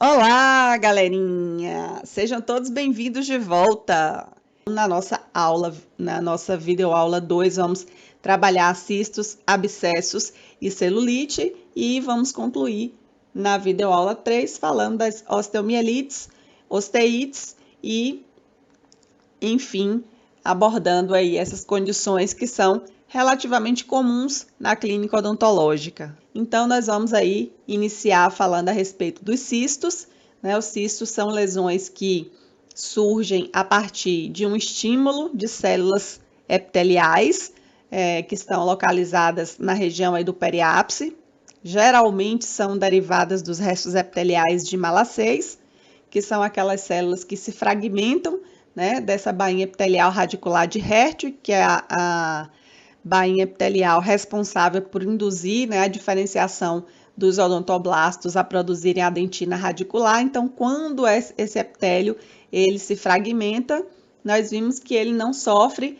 Olá, galerinha! Sejam todos bem-vindos de volta. Na nossa videoaula 2, vamos trabalhar cistos, abscessos e celulite e vamos concluir na videoaula 3 falando das osteomielites, osteites e, enfim, abordando aí essas condições que são relativamente comuns na clínica odontológica. Então, nós vamos aí iniciar falando a respeito dos cistos, né? Os cistos são lesões que surgem a partir de um estímulo de células epiteliais, que estão localizadas na região aí do periápice. Geralmente são derivadas dos restos epiteliais de Malacéis, que são aquelas células que se fragmentam, né, dessa bainha epitelial radicular de Hertwig, que é a bainha epitelial responsável por induzir, né, a diferenciação dos odontoblastos a produzirem a dentina radicular. Então, quando esse epitélio ele se fragmenta, nós vimos que ele não sofre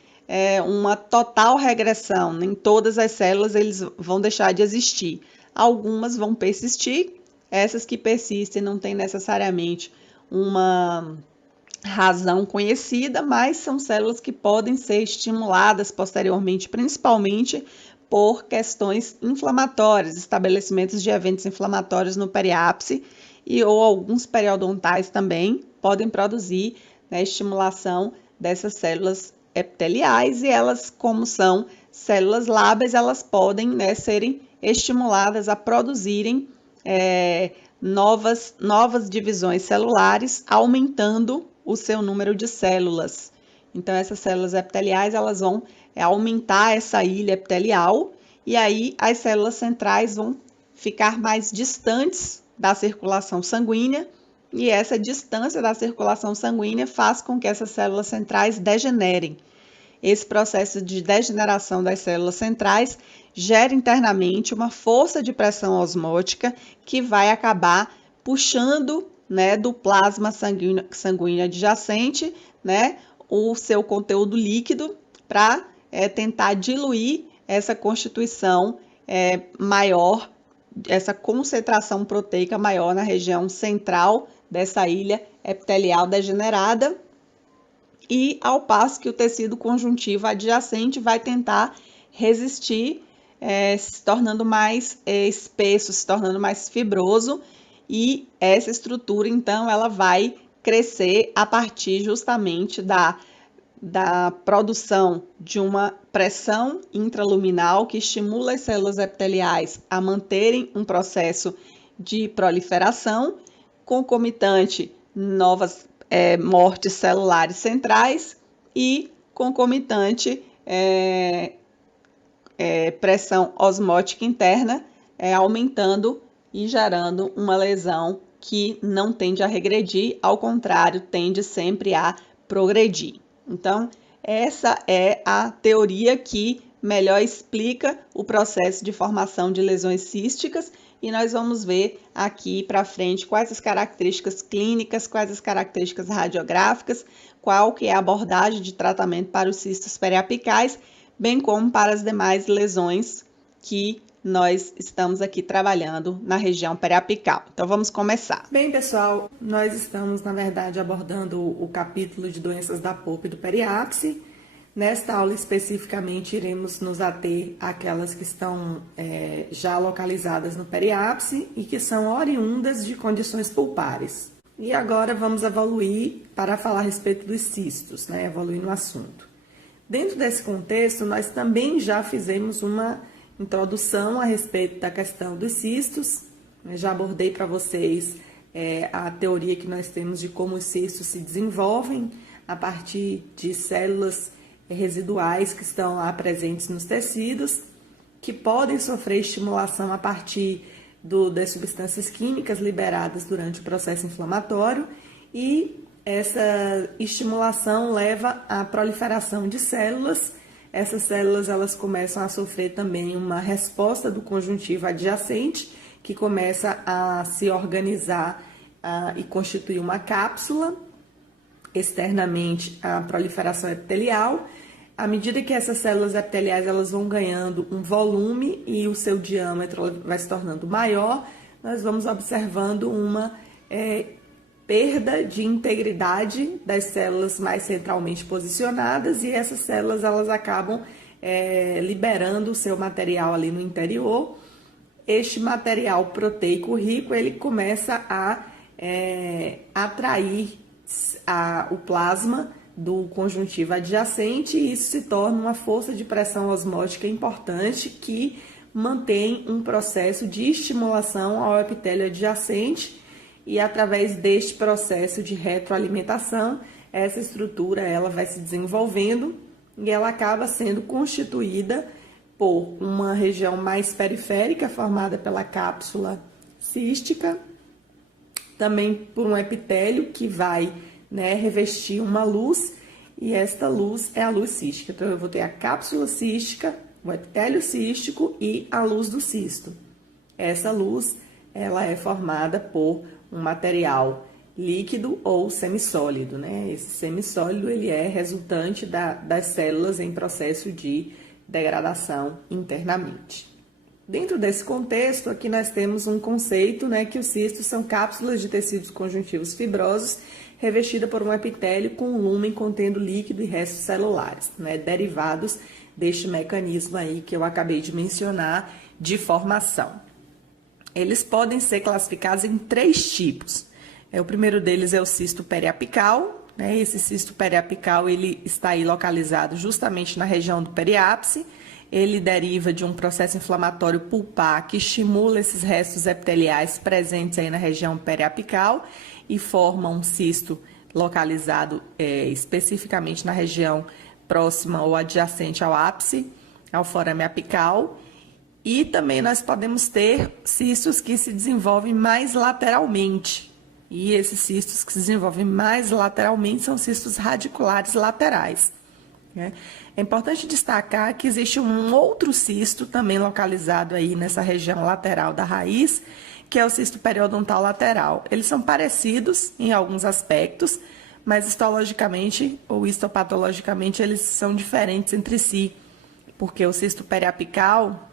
uma total regressão. Nem todas as células eles vão deixar de existir. Algumas vão persistir. Essas que persistem não têm necessariamente uma razão conhecida, mas são células que podem ser estimuladas posteriormente, principalmente por questões inflamatórias, estabelecimentos de eventos inflamatórios no periápice ou alguns periodontais também podem produzir, né, estimulação dessas células epiteliais e elas, como são células lábeas, elas podem, né, serem estimuladas a produzirem novas divisões celulares, aumentando o seu número de células. Então, essas células epiteliais, elas vão aumentar essa ilha epitelial e aí as células centrais vão ficar mais distantes da circulação sanguínea e essa distância da circulação sanguínea faz com que essas células centrais degenerem. Esse processo de degeneração das células centrais gera internamente uma força de pressão osmótica que vai acabar puxando, né, do plasma sanguíneo adjacente, né, o seu conteúdo líquido para tentar diluir essa constituição maior, essa concentração proteica maior na região central dessa ilha epitelial degenerada. E ao passo que o tecido conjuntivo adjacente vai tentar resistir, se tornando mais espesso, se tornando mais fibroso, e essa estrutura, então, ela vai crescer a partir justamente da produção de uma pressão intraluminal que estimula as células epiteliais a manterem um processo de proliferação, concomitante novas mortes celulares centrais e concomitante pressão osmótica interna, aumentando e gerando uma lesão que não tende a regredir, ao contrário, tende sempre a progredir. Então, essa é a teoria que melhor explica o processo de formação de lesões císticas e nós vamos ver aqui para frente quais as características clínicas, quais as características radiográficas, qual que é a abordagem de tratamento para os cistos periapicais, bem como para as demais lesões que nós estamos aqui trabalhando na região periapical. Então, vamos começar. Bem, pessoal, nós estamos, na verdade, abordando o capítulo de doenças da polpa e do periápice. Nesta aula, especificamente, iremos nos ater àquelas que estão já localizadas no periápice e que são oriundas de condições pulpares. E agora vamos evoluir para falar a respeito dos cistos, né? Evoluir no assunto. Dentro desse contexto, nós também já fizemos uma introdução a respeito da questão dos cistos. Eu já abordei para vocês a teoria que nós temos de como os cistos se desenvolvem a partir de células residuais que estão lá presentes nos tecidos, que podem sofrer estimulação a partir das substâncias químicas liberadas durante o processo inflamatório e essa estimulação leva à proliferação de células. Essas células elas começam a sofrer também uma resposta do conjuntivo adjacente, que começa a se organizar e constituir uma cápsula, externamente a proliferação epitelial. À medida que essas células epiteliais elas vão ganhando um volume e o seu diâmetro vai se tornando maior, nós vamos observando uma perda de integridade das células mais centralmente posicionadas, e essas células elas acabam liberando o seu material ali no interior. Este material proteico rico, ele começa a atrair o plasma do conjuntivo adjacente, e isso se torna uma força de pressão osmótica importante que mantém um processo de estimulação ao epitélio adjacente, e através deste processo de retroalimentação, essa estrutura ela vai se desenvolvendo e ela acaba sendo constituída por uma região mais periférica, formada pela cápsula cística, também por um epitélio que vai revestir uma luz, e esta luz é a luz cística. Então, eu vou ter a cápsula cística, o epitélio cístico e a luz do cisto. Essa luz, ela é formada por um material líquido ou semissólido, né? Esse semissólido, ele é resultante das células em processo de degradação internamente. Dentro desse contexto, aqui nós temos um conceito, que os cistos são cápsulas de tecidos conjuntivos fibrosos revestida por um epitélio com um lúmen contendo líquido e restos celulares, derivados deste mecanismo aí que eu acabei de mencionar de formação. Eles podem ser classificados em 3 tipos. O primeiro deles é o cisto periapical. Esse cisto periapical ele está aí localizado justamente na região do periápice. Ele deriva de um processo inflamatório pulpar que estimula esses restos epiteliais presentes aí na região periapical e forma um cisto localizado especificamente na região próxima ou adjacente ao ápice, ao forame apical. E também nós podemos ter cistos que se desenvolvem mais lateralmente. E esses cistos que se desenvolvem mais lateralmente são cistos radiculares laterais. É importante destacar que existe um outro cisto também localizado aí nessa região lateral da raiz, que é o cisto periodontal lateral. Eles são parecidos em alguns aspectos, mas histologicamente ou histopatologicamente eles são diferentes entre si, porque o cisto periapical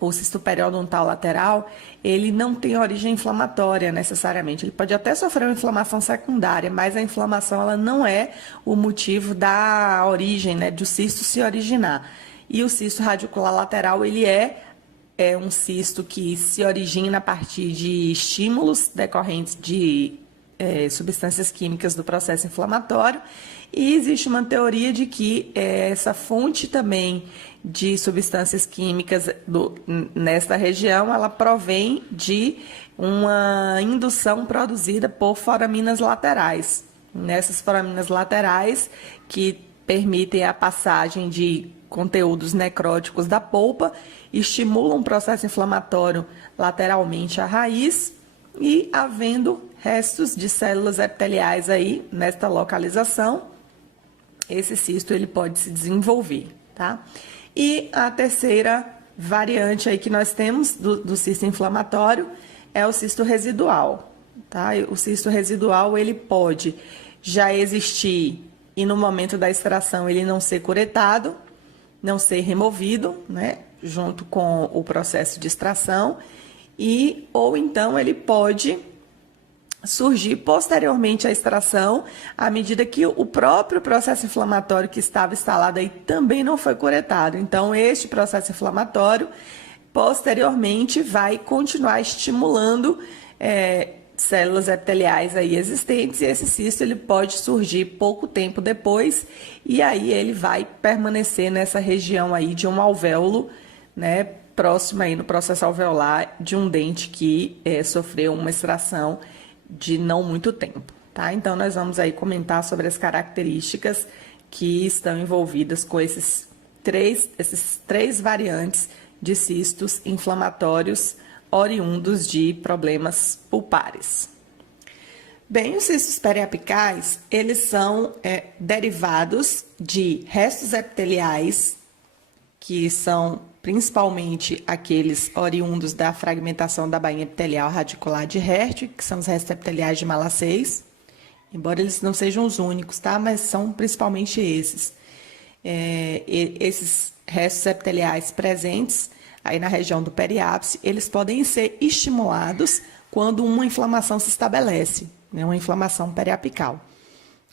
ou cisto periodontal lateral, ele não tem origem inflamatória necessariamente. Ele pode até sofrer uma inflamação secundária, mas a inflamação ela não é o motivo da origem, do cisto se originar. E o cisto radicular lateral, ele é um cisto que se origina a partir de estímulos decorrentes de substâncias químicas do processo inflamatório, e existe uma teoria de que essa fonte também de substâncias químicas nesta região, ela provém de uma indução produzida por foraminas laterais. Nessas foraminas laterais que permitem a passagem de conteúdos necróticos da polpa, estimulam o processo inflamatório lateralmente à raiz, e havendo restos de células epiteliais aí nesta localização, esse cisto ele pode se desenvolver, tá? E a terceira variante aí que nós temos do cisto inflamatório é o cisto residual, tá? O cisto residual ele pode já existir e no momento da extração ele não ser curetado, não ser removido, junto com o processo de extração, ou então ele pode surgir posteriormente à extração, à medida que o próprio processo inflamatório que estava instalado aí também não foi curetado. Então, este processo inflamatório, posteriormente, vai continuar estimulando células epiteliais aí existentes, e esse cisto ele pode surgir pouco tempo depois, e aí ele vai permanecer nessa região aí de um alvéolo, próximo aí no processo alveolar de um dente que sofreu uma extração de não muito tempo, tá? Então, nós vamos aí comentar sobre as características que estão envolvidas com esses três variantes de cistos inflamatórios oriundos de problemas pulpares. Bem, os cistos periapicais, eles são derivados de restos epiteliais, que são principalmente aqueles oriundos da fragmentação da bainha epitelial radicular de Hertwig, que são os restos epiteliais de Malassez, embora eles não sejam os únicos, tá? Mas são principalmente esses. Esses restos epiteliais presentes aí na região do periápice, eles podem ser estimulados quando uma inflamação se estabelece, né, uma inflamação periapical.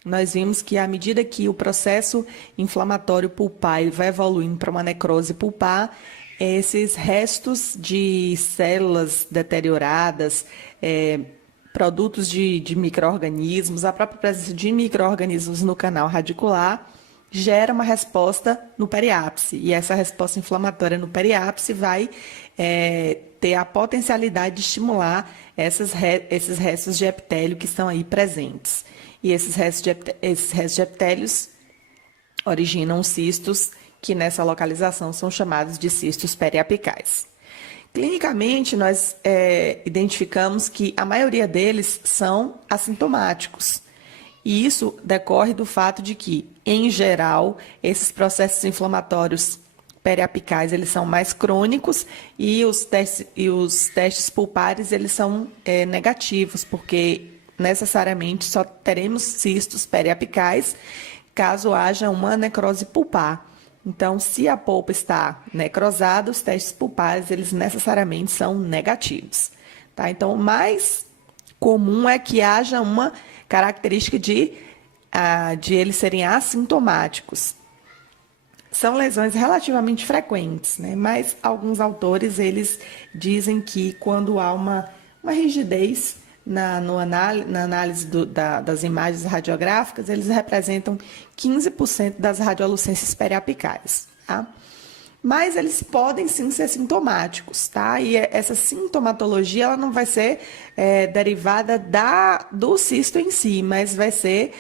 Nós vimos que à medida que o processo inflamatório pulpar vai evoluindo para uma necrose pulpar, esses restos de células deterioradas, produtos de micro-organismos, a própria presença de micro-organismos no canal radicular, gera uma resposta no periápice. E essa resposta inflamatória no periápice vai ter a potencialidade de estimular esses restos de epitélio que estão aí presentes. E esses restos de epitélios originam cistos, que nessa localização são chamados de cistos periapicais. Clinicamente, nós identificamos que a maioria deles são assintomáticos. E isso decorre do fato de que, em geral, esses processos inflamatórios periapicais eles são mais crônicos e os testes pulpares eles são negativos, porque necessariamente só teremos cistos periapicais caso haja uma necrose pulpar. Então, se a polpa está necrosada, os testes pulpares eles necessariamente são negativos. Tá? Então, o mais comum é que haja uma característica de eles serem assintomáticos. São lesões relativamente frequentes, né? Mas alguns autores eles dizem que quando há uma rigidez na análise das imagens radiográficas, eles representam 15% das radiolucências periapicais, tá? Mas eles podem sim ser sintomáticos, tá? E essa sintomatologia ela não vai ser derivada do cisto em si, mas vai ser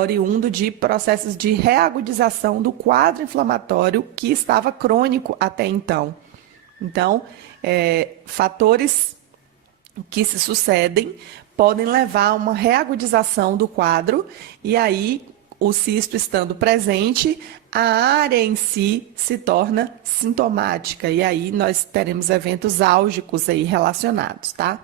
oriundo de processos de reagudização do quadro inflamatório que estava crônico até então. Então, fatores que se sucedem podem levar a uma reagudização do quadro e aí o cisto estando presente, a área em si se torna sintomática e aí nós teremos eventos álgicos aí relacionados, tá?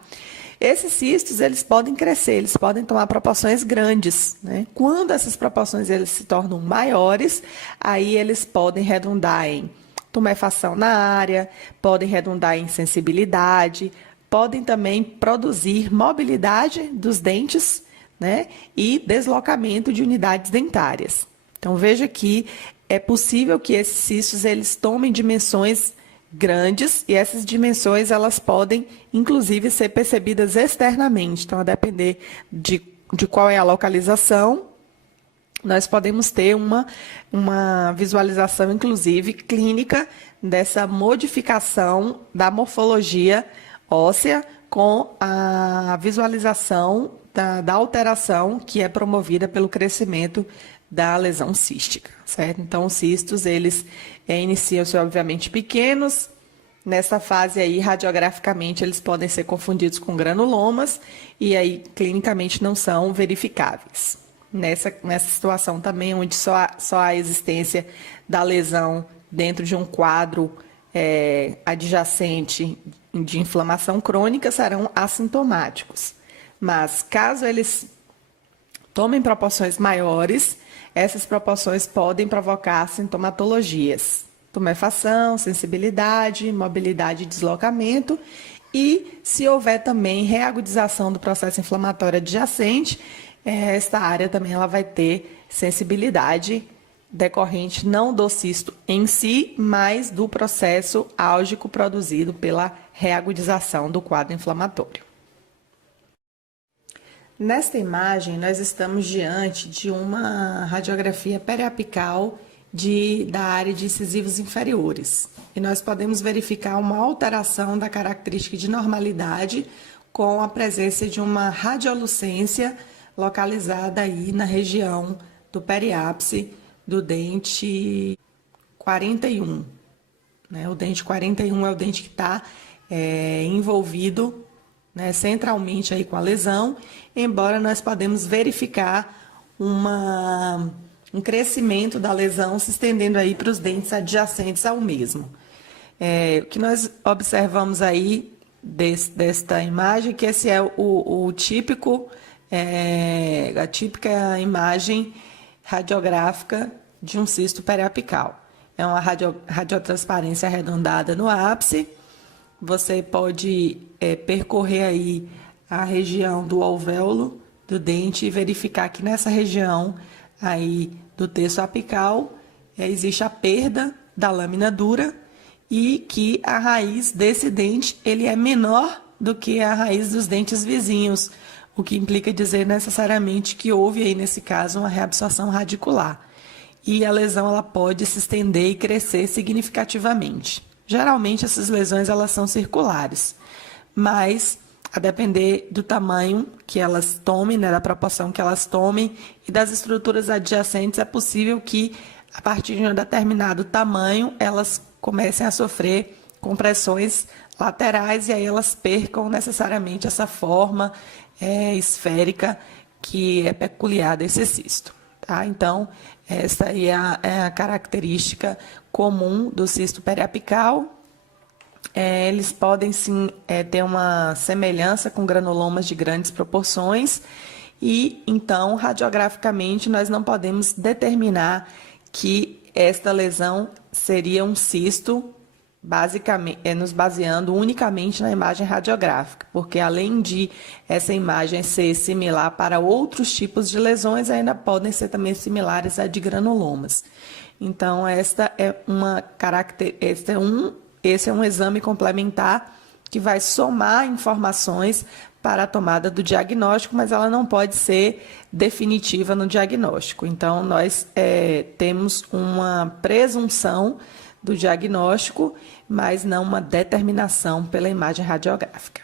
Esses cistos, eles podem crescer, eles podem tomar proporções grandes, né? Quando essas proporções eles se tornam maiores, aí eles podem redundar em tumefação na área, podem redundar em sensibilidade, podem também produzir mobilidade dos dentes, né, e deslocamento de unidades dentárias. Então, veja que é possível que esses cistos eles tomem dimensões grandes e essas dimensões elas podem, inclusive, ser percebidas externamente. Então, a depender de qual é a localização, nós podemos ter uma visualização, inclusive, clínica dessa modificação da morfologia óssea com a visualização da alteração que é promovida pelo crescimento da lesão cística, certo? Então, os cistos, eles iniciam-se, obviamente, pequenos. Nessa fase aí, radiograficamente, eles podem ser confundidos com granulomas e aí, clinicamente, não são verificáveis. Nessa situação também, onde só há a existência da lesão dentro de um quadro adjacente de inflamação crônica, serão assintomáticos. Mas, caso eles tomem proporções maiores, essas proporções podem provocar sintomatologias, tumefação, sensibilidade, mobilidade e deslocamento, e se houver também reagudização do processo inflamatório adjacente, esta área também ela vai ter sensibilidade decorrente não do cisto em si, mas do processo álgico produzido pela reagudização do quadro inflamatório. Nesta imagem, nós estamos diante de uma radiografia periapical da área de incisivos inferiores. E nós podemos verificar uma alteração da característica de normalidade com a presença de uma radiolucência localizada aí na região do periápice do dente 41. Né? O dente 41 é o dente que está envolvido, né, centralmente aí com a lesão, embora nós podemos verificar um crescimento da lesão se estendendo aí para os dentes adjacentes ao mesmo. O que nós observamos aí desta imagem, que esse é o típico, a típica imagem radiográfica de um cisto periapical. É uma radiotransparência arredondada no ápice. Você pode percorrer aí a região do alvéolo do dente e verificar que nessa região aí do terço apical existe a perda da lâmina dura e que a raiz desse dente ele é menor do que a raiz dos dentes vizinhos, o que implica dizer necessariamente que houve aí nesse caso uma reabsorção radicular. E a lesão ela pode se estender e crescer significativamente. Geralmente essas lesões elas são circulares, mas a depender do tamanho que elas tomem, né, da proporção que elas tomem e das estruturas adjacentes, é possível que a partir de um determinado tamanho elas comecem a sofrer compressões laterais e aí elas percam necessariamente essa forma esférica que é peculiar desse cisto. Tá? Então, essa aí é a característica comum do cisto periapical. Eles podem sim ter uma semelhança com granulomas de grandes proporções e então radiograficamente nós não podemos determinar que esta lesão seria um cisto, basicamente nos baseando unicamente na imagem radiográfica, porque além de essa imagem ser similar para outros tipos de lesões, ainda podem ser também similares a de granulomas. Então esta é uma característica, esse é um exame complementar que vai somar informações para a tomada do diagnóstico, mas ela não pode ser definitiva no diagnóstico. Então, nós temos uma presunção do diagnóstico, mas não uma determinação pela imagem radiográfica.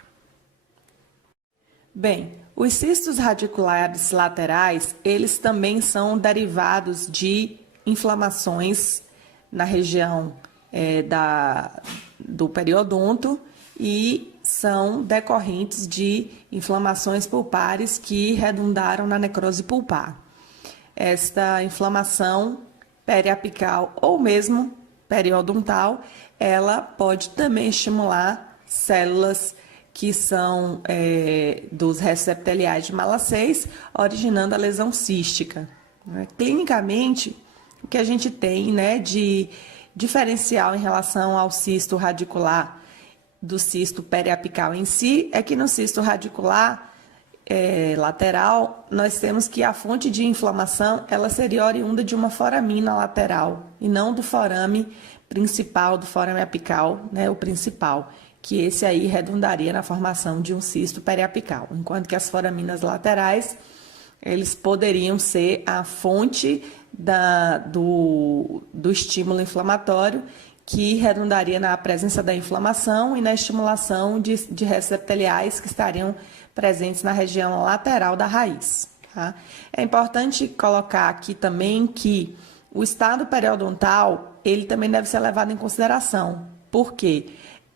Bem, os cistos radiculares laterais, eles também são derivados de inflamações na região do periodonto e são decorrentes de inflamações pulpares que redundaram na necrose pulpar. Esta inflamação periapical ou mesmo periodontal, ela pode também estimular células que são dos restos epiteliais de Malacéis, originando a lesão cística. Clinicamente, o que a gente tem, né, de diferencial em relação ao cisto radicular do cisto periapical em si é que no cisto radicular lateral nós temos que a fonte de inflamação ela seria oriunda de uma foramina lateral e não do forame principal, do forame apical, né, o principal, que esse aí redundaria na formação de um cisto periapical, enquanto que as foraminas laterais eles poderiam ser a fonte do estímulo inflamatório que redundaria na presença da inflamação e na estimulação de restos epiteliais que estariam presentes na região lateral da raiz. Tá? É importante colocar aqui também que o estado periodontal ele também deve ser levado em consideração, porque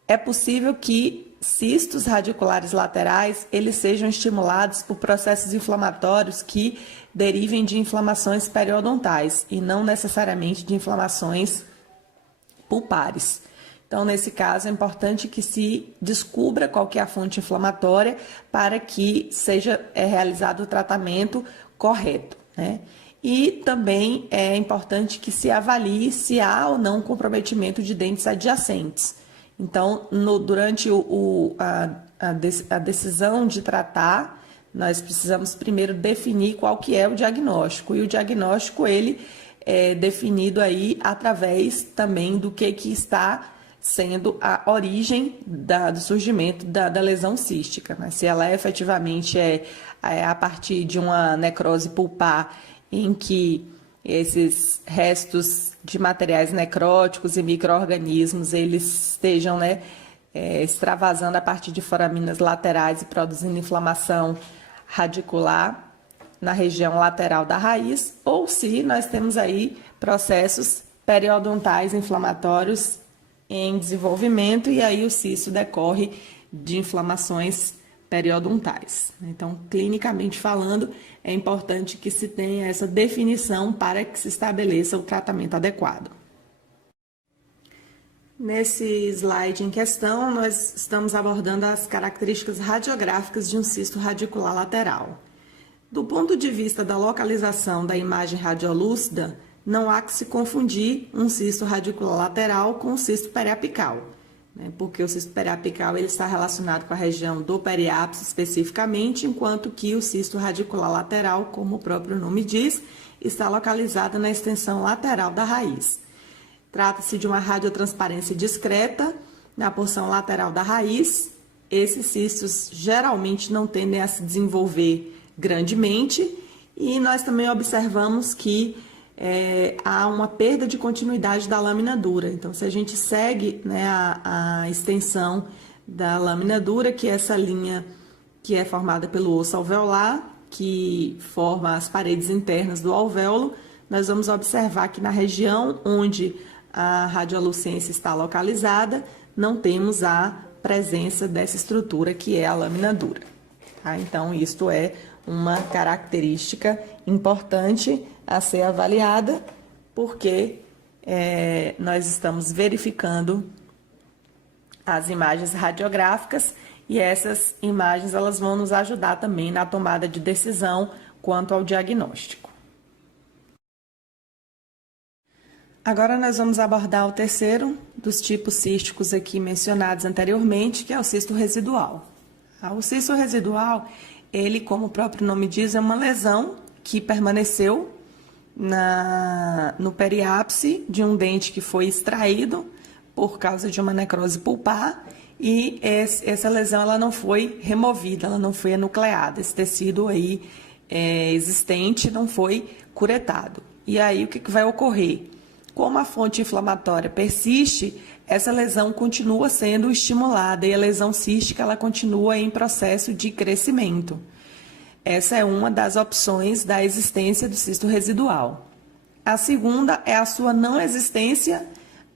é possível que cistos radiculares laterais eles sejam estimulados por processos inflamatórios que derivem de inflamações periodontais e não necessariamente de inflamações pulpares. Então, nesse caso, é importante que se descubra qual que é a fonte inflamatória para que seja realizado o tratamento correto, né? E também é importante que se avalie se há ou não comprometimento de dentes adjacentes. Então, durante a decisão de tratar, nós precisamos primeiro definir qual que é o diagnóstico. E o diagnóstico, ele é definido aí através também do que está sendo a origem do surgimento da lesão cística. Né? Se ela efetivamente é a partir de uma necrose pulpar em que esses restos de materiais necróticos e micro-organismos eles estejam extravasando a partir de foraminas laterais e produzindo inflamação radicular na região lateral da raiz, ou se nós temos aí processos periodontais inflamatórios em desenvolvimento e aí o cisto decorre de inflamações periodontais. Então, clinicamente falando, é importante que se tenha essa definição para que se estabeleça o tratamento adequado. Nesse slide em questão, nós estamos abordando as características radiográficas de um cisto radicular lateral. Do ponto de vista da localização da imagem radiolúcida, não há que se confundir um cisto radicular lateral com um cisto periapical. né? Porque o cisto periapical ele está relacionado com a região do periápice especificamente, enquanto que o cisto radicular lateral, como o próprio nome diz, está localizado na extensão lateral da raiz. Trata-se de uma radiotransparência discreta na porção lateral da raiz. Esses cistos geralmente não tendem a se desenvolver grandemente e nós também observamos que há uma perda de continuidade da lâmina dura. Então, se a gente segue, né, a extensão da lâmina dura, que é essa linha que é formada pelo osso alveolar, que forma as paredes internas do alvéolo, nós vamos observar que na região onde a radiolucência está localizada, não temos a presença dessa estrutura que é a lâmina dura. Tá? Então, isto é uma característica importante a ser avaliada, porque nós estamos verificando as imagens radiográficas e essas imagens elas vão nos ajudar também na tomada de decisão quanto ao diagnóstico. Agora nós vamos abordar o terceiro dos tipos císticos aqui mencionados anteriormente, que é o cisto residual. O cisto residual, ele, como o próprio nome diz, é uma lesão que permaneceu no periápice de um dente que foi extraído por causa de uma necrose pulpar e essa lesão ela não foi removida, ela não foi enucleada, esse tecido aí existente não foi curetado. E aí o que vai ocorrer? Como a fonte inflamatória persiste, essa lesão continua sendo estimulada e a lesão cística ela continua em processo de crescimento. Essa é uma das opções da existência do cisto residual. A segunda é a sua não existência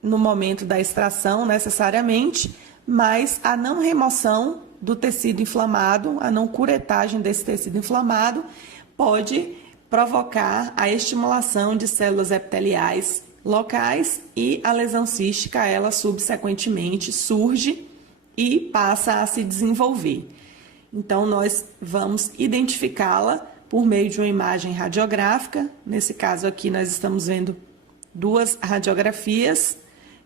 no momento da extração, necessariamente, mas a não remoção do tecido inflamado, a não curetagem desse tecido inflamado, pode provocar a estimulação de células epiteliais locais e a lesão cística, ela subsequentemente surge e passa a se desenvolver. Então, nós vamos identificá-la por meio de uma imagem radiográfica. Nesse caso aqui, nós estamos vendo duas radiografias.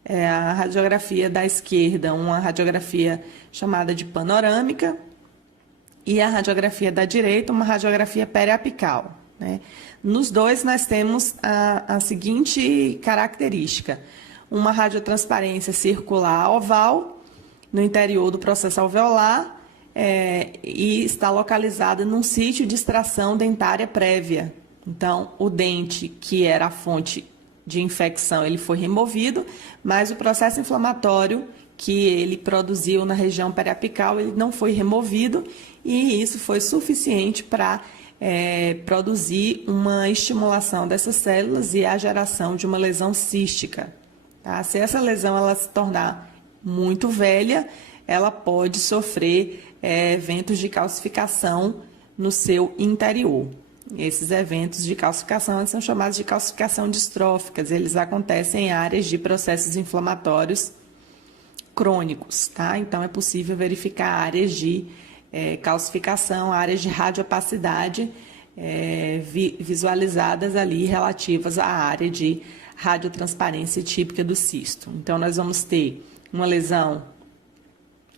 A radiografia da esquerda, uma radiografia chamada de panorâmica, e a radiografia da direita, uma radiografia periapical, né? Nos dois, nós temos a seguinte característica: uma radiotransparência circular oval no interior do processo alveolar e está localizada num sítio de extração dentária prévia. Então, o dente, que era a fonte de infecção, ele foi removido, mas o processo inflamatório que ele produziu na região periapical, ele não foi removido e isso foi suficiente para produzir uma estimulação dessas células e a geração de uma lesão cística. Tá? Se essa lesão ela se tornar muito velha, ela pode sofrer eventos de calcificação no seu interior. Esses eventos de calcificação são chamados de calcificação distróficas. Eles acontecem em áreas de processos inflamatórios crônicos, tá? Então, é possível verificar áreas de calcificação, áreas de radiopacidade visualizadas ali relativas à área de radiotransparência típica do cisto. Então, nós vamos ter uma lesão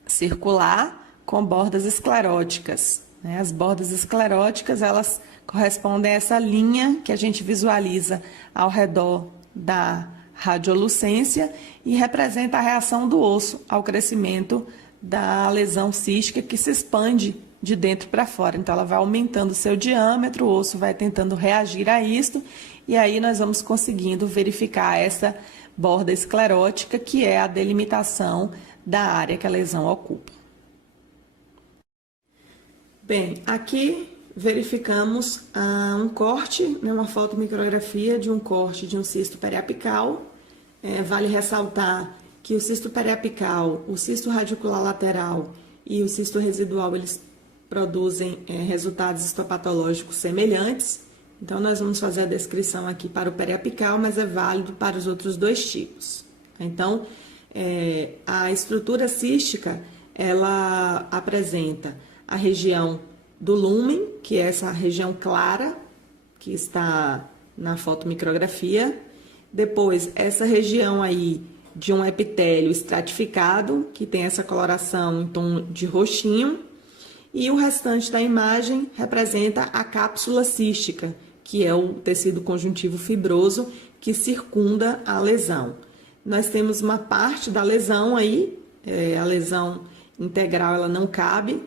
circular com bordas escleróticas, né? As bordas escleróticas, elas correspondem a essa linha que a gente visualiza ao redor da radiolucência e representa a reação do osso ao crescimento da lesão cística que se expande de dentro para fora. Então, ela vai aumentando o seu diâmetro, o osso vai tentando reagir a isto e aí nós vamos conseguindo verificar essa borda esclerótica, que é a delimitação da área que a lesão ocupa. Bem, aqui verificamos um corte, uma fotomicrografia de um corte de um cisto periapical. Vale ressaltar que o cisto periapical, o cisto radicular lateral e o cisto residual, eles produzem resultados histopatológicos semelhantes. Então, nós vamos fazer a descrição aqui para o periapical, mas é válido para os outros dois tipos. Então, a estrutura cística, ela apresenta a região do lúmen, que é essa região clara, que está na fotomicrografia. Depois, essa região aí de um epitélio estratificado, que tem essa coloração em tom de roxinho, e o restante da imagem representa a cápsula cística, que é o tecido conjuntivo fibroso que circunda a lesão. Nós temos uma parte da lesão aí, a lesão integral ela não cabe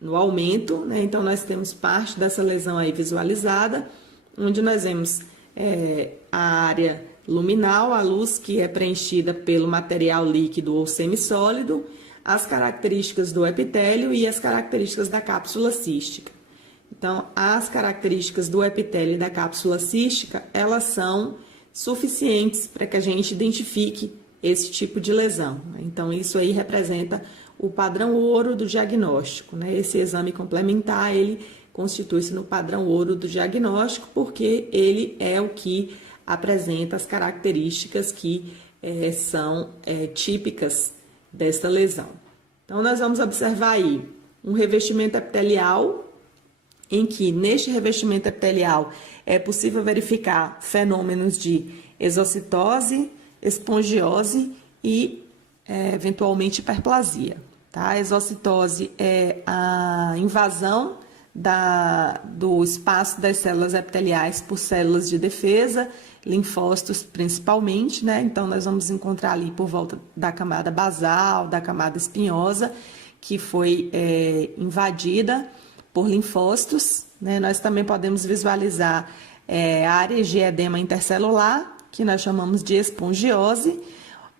no aumento, né? Então nós temos parte dessa lesão aí visualizada, onde nós vemos a área luminal, a luz que é preenchida pelo material líquido ou semissólido, as características do epitélio e as características da cápsula cística. Então, as características do epitélio e da cápsula cística, elas são suficientes para que a gente identifique esse tipo de lesão. Então, isso aí representa o padrão ouro do diagnóstico, né? Esse exame complementar, ele constitui-se no padrão ouro do diagnóstico, porque ele é o que apresenta as características que são típicas desta lesão. Então, nós vamos observar aí um revestimento epitelial, em que neste revestimento epitelial é possível verificar fenômenos de exocitose, espongiose e, eventualmente, hiperplasia. Tá? A exocitose é a invasão do espaço das células epiteliais por células de defesa, linfócitos principalmente, né? Então, nós vamos encontrar ali por volta da camada basal, da camada espinhosa, que foi invadida por linfócitos, né? Nós também podemos visualizar áreas de edema intercelular, que nós chamamos de espongiose,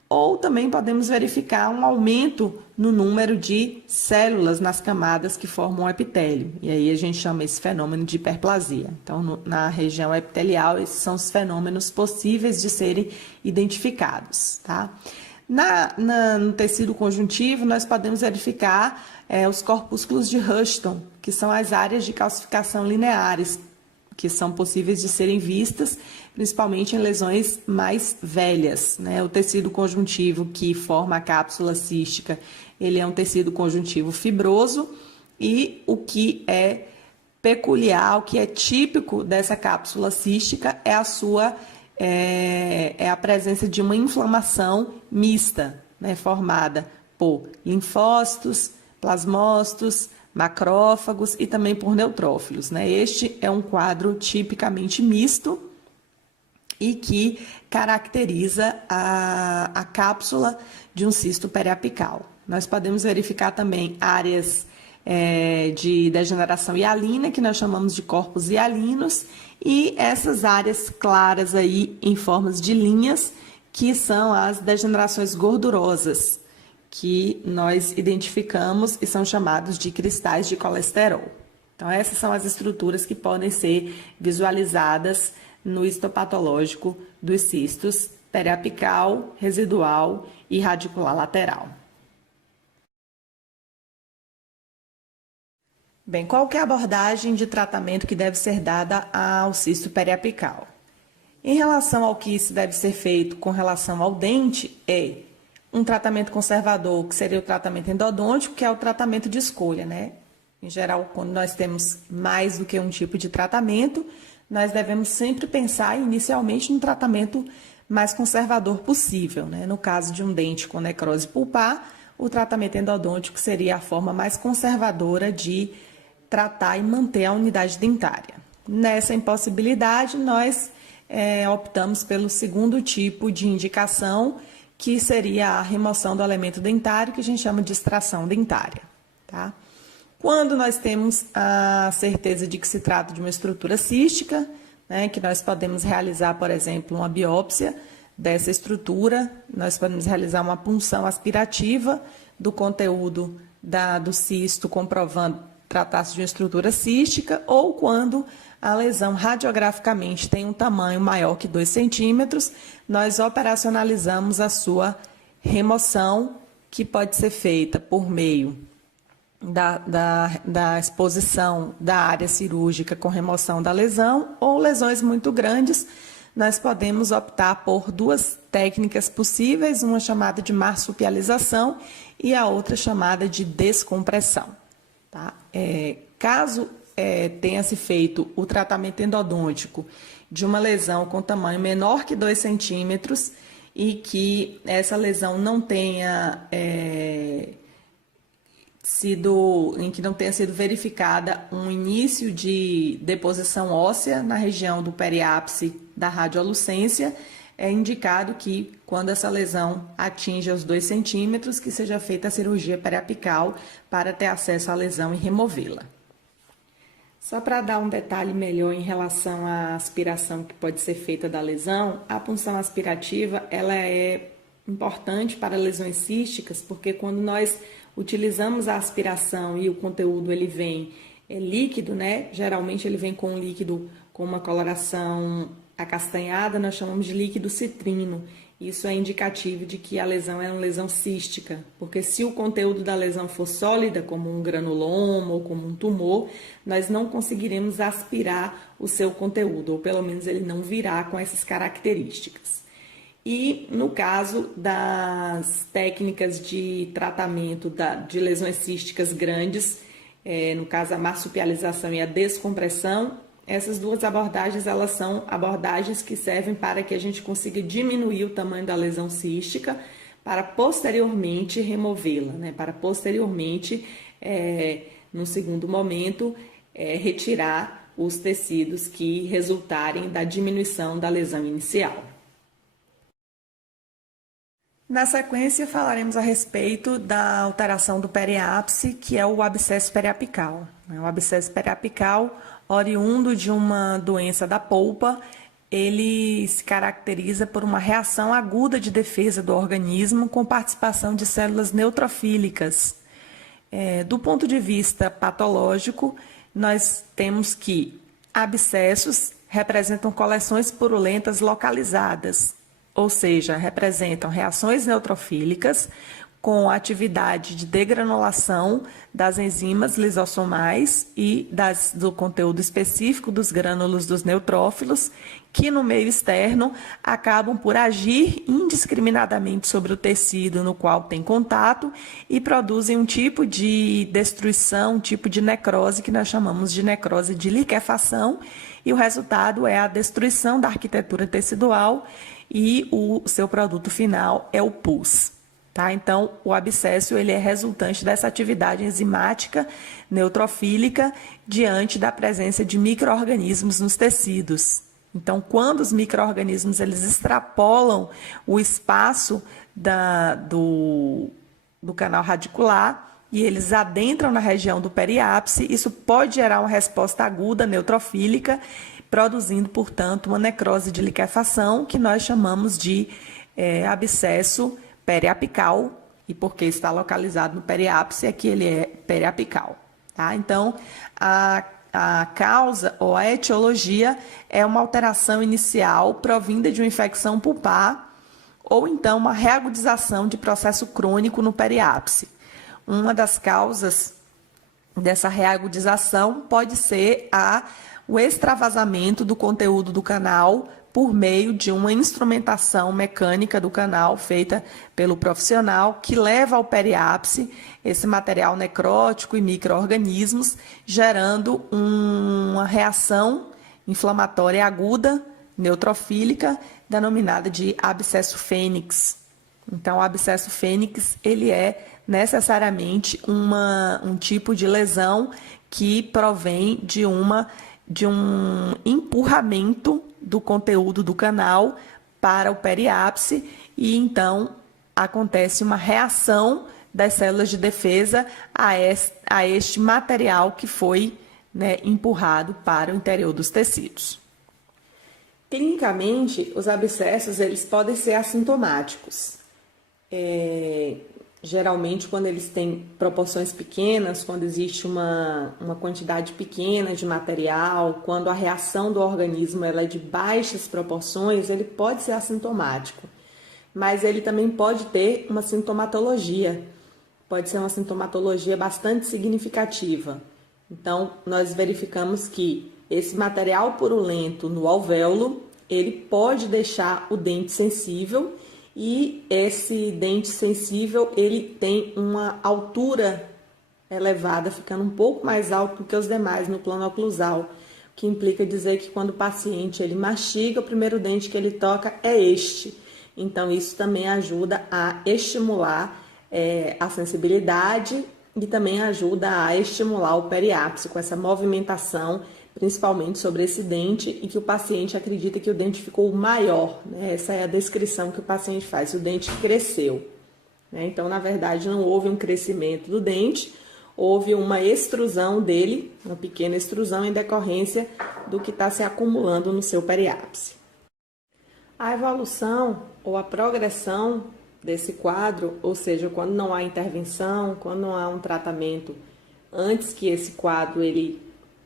ou também podemos verificar um aumento no número de células nas camadas que formam o epitélio. E aí a gente chama esse fenômeno de hiperplasia. Então, na região epitelial, esses são os fenômenos possíveis de serem identificados, tá? No tecido conjuntivo, nós podemos verificar os corpúsculos de Rushton, que são as áreas de calcificação lineares, que são possíveis de serem vistas, principalmente em lesões mais velhas, né? O tecido conjuntivo que forma a cápsula cística, ele é um tecido conjuntivo fibroso, e o que é peculiar, o que é típico dessa cápsula cística é a presença de uma inflamação mista, né? Formada por linfócitos, plasmócitos, macrófagos e também por neutrófilos, né? Este é um quadro tipicamente misto e que caracteriza a cápsula de um cisto periapical. Nós podemos verificar também áreas de degeneração hialina, que nós chamamos de corpos hialinos, e essas áreas claras aí em formas de linhas, que são as degenerações gordurosas, que nós identificamos e são chamados de cristais de colesterol. Então, essas são as estruturas que podem ser visualizadas no histopatológico dos cistos periapical, residual e radicular lateral. Bem, qual que é a abordagem de tratamento que deve ser dada ao cisto periapical? Em relação ao que isso deve ser feito com relação ao dente, um tratamento conservador, que seria o tratamento endodôntico, que é o tratamento de escolha, né? Em geral, quando nós temos mais do que um tipo de tratamento, nós devemos sempre pensar inicialmente no tratamento mais conservador possível, né? No caso de um dente com necrose pulpar, o tratamento endodôntico seria a forma mais conservadora de tratar e manter a unidade dentária. Nessa impossibilidade, nós optamos pelo segundo tipo de indicação, que seria a remoção do elemento dentário, que a gente chama de extração dentária, tá? Quando nós temos a certeza de que se trata de uma estrutura cística, né, que nós podemos realizar, por exemplo, uma biópsia dessa estrutura, nós podemos realizar uma punção aspirativa do conteúdo do cisto, comprovando tratar-se de uma estrutura cística, ou quando a lesão radiograficamente tem um tamanho maior que 2 centímetros, nós operacionalizamos a sua remoção, que pode ser feita por meio da exposição da área cirúrgica com remoção da lesão, ou lesões muito grandes, nós podemos optar por 2 técnicas possíveis, uma chamada de marsupialização e a outra chamada de descompressão. Tá? Caso tenha se feito o tratamento endodôntico de uma lesão com tamanho menor que 2 centímetros, e que essa lesão não tenha sido verificada um início de deposição óssea na região do periápice da radiolucência, é indicado que, quando essa lesão atinja os 2 centímetros, que seja feita a cirurgia periapical para ter acesso à lesão e removê-la. Só para dar um detalhe melhor em relação à aspiração que pode ser feita da lesão, a punção aspirativa ela é importante para lesões císticas, porque quando nós utilizamos a aspiração e o conteúdo ele vem líquido, né? Geralmente ele vem com um líquido com uma coloração acastanhada, nós chamamos de líquido citrino. Isso é indicativo de que a lesão é uma lesão cística, porque se o conteúdo da lesão for sólida, como um granuloma ou como um tumor, nós não conseguiremos aspirar o seu conteúdo, ou pelo menos ele não virá com essas características. E no caso das técnicas de tratamento de lesões císticas grandes, no caso a marsupialização e a descompressão, essas duas abordagens, elas são abordagens que servem para que a gente consiga diminuir o tamanho da lesão cística para posteriormente removê-la, né? Para posteriormente, no segundo momento, retirar os tecidos que resultarem da diminuição da lesão inicial. Na sequência, falaremos a respeito da alteração do periápice, que é o abscesso periapical. O abscesso periapical, oriundo de uma doença da polpa, ele se caracteriza por uma reação aguda de defesa do organismo com participação de células neutrofílicas. Do ponto de vista patológico, nós temos que abscessos representam coleções purulentas localizadas, ou seja, representam reações neutrofílicas com atividade de degranulação das enzimas lisossomais e do conteúdo específico dos grânulos dos neutrófilos, que no meio externo acabam por agir indiscriminadamente sobre o tecido no qual tem contato e produzem um tipo de destruição, um tipo de necrose que nós chamamos de necrose de liquefação, e o resultado é a destruição da arquitetura tecidual e o seu produto final é o pus. Tá? Então, o abscesso ele é resultante dessa atividade enzimática neutrofílica diante da presença de micro-organismos nos tecidos. Então, quando os micro-organismos eles extrapolam o espaço do canal radicular e eles adentram na região do periápice, isso pode gerar uma resposta aguda neutrofílica, produzindo, portanto, uma necrose de liquefação, que nós chamamos de abscesso periapical, e porque está localizado no periápice é que ele é periapical. Tá? Então, a causa ou a etiologia é uma alteração inicial provinda de uma infecção pulpar ou então uma reagudização de processo crônico no periápice. Uma das causas dessa reagudização pode ser o extravasamento do conteúdo do canal por meio de uma instrumentação mecânica do canal feita pelo profissional que leva ao periápice esse material necrótico e micro-organismos, gerando uma reação inflamatória aguda, neutrofílica, denominada de abscesso fênix. Então, o abscesso fênix, ele é necessariamente um tipo de lesão que provém de um empurramento do conteúdo do canal para o periápice e então acontece uma reação das células de defesa a este material que foi empurrado para o interior dos tecidos. Clinicamente, os abscessos eles podem ser assintomáticos. Geralmente, quando eles têm proporções pequenas, quando existe uma quantidade pequena de material, quando a reação do organismo ela é de baixas proporções, ele pode ser assintomático. Mas ele também pode ter uma sintomatologia, pode ser uma sintomatologia bastante significativa. Então, nós verificamos que esse material purulento no alvéolo, ele pode deixar o dente sensível, e esse dente sensível, ele tem uma altura elevada, ficando um pouco mais alto do que os demais no plano oclusal, o que implica dizer que quando o paciente ele mastiga, o primeiro dente que ele toca é este. Então, isso também ajuda a estimular a sensibilidade e também ajuda a estimular o periápice com essa movimentação, principalmente sobre esse dente, e que o paciente acredita que o dente ficou maior, né? Essa é a descrição que o paciente faz, o dente cresceu, né? Então, na verdade, não houve um crescimento do dente, houve uma extrusão dele, uma pequena extrusão em decorrência do que está se acumulando no seu periápice. A evolução ou a progressão desse quadro, ou seja, quando não há intervenção, quando não há um tratamento antes que esse quadro ele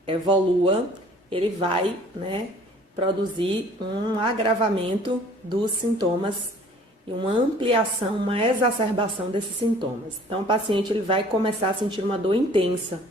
evolua, ele vai, né, produzir um agravamento dos sintomas e uma ampliação, uma exacerbação desses sintomas. Então, o paciente ele vai começar a sentir uma dor intensa,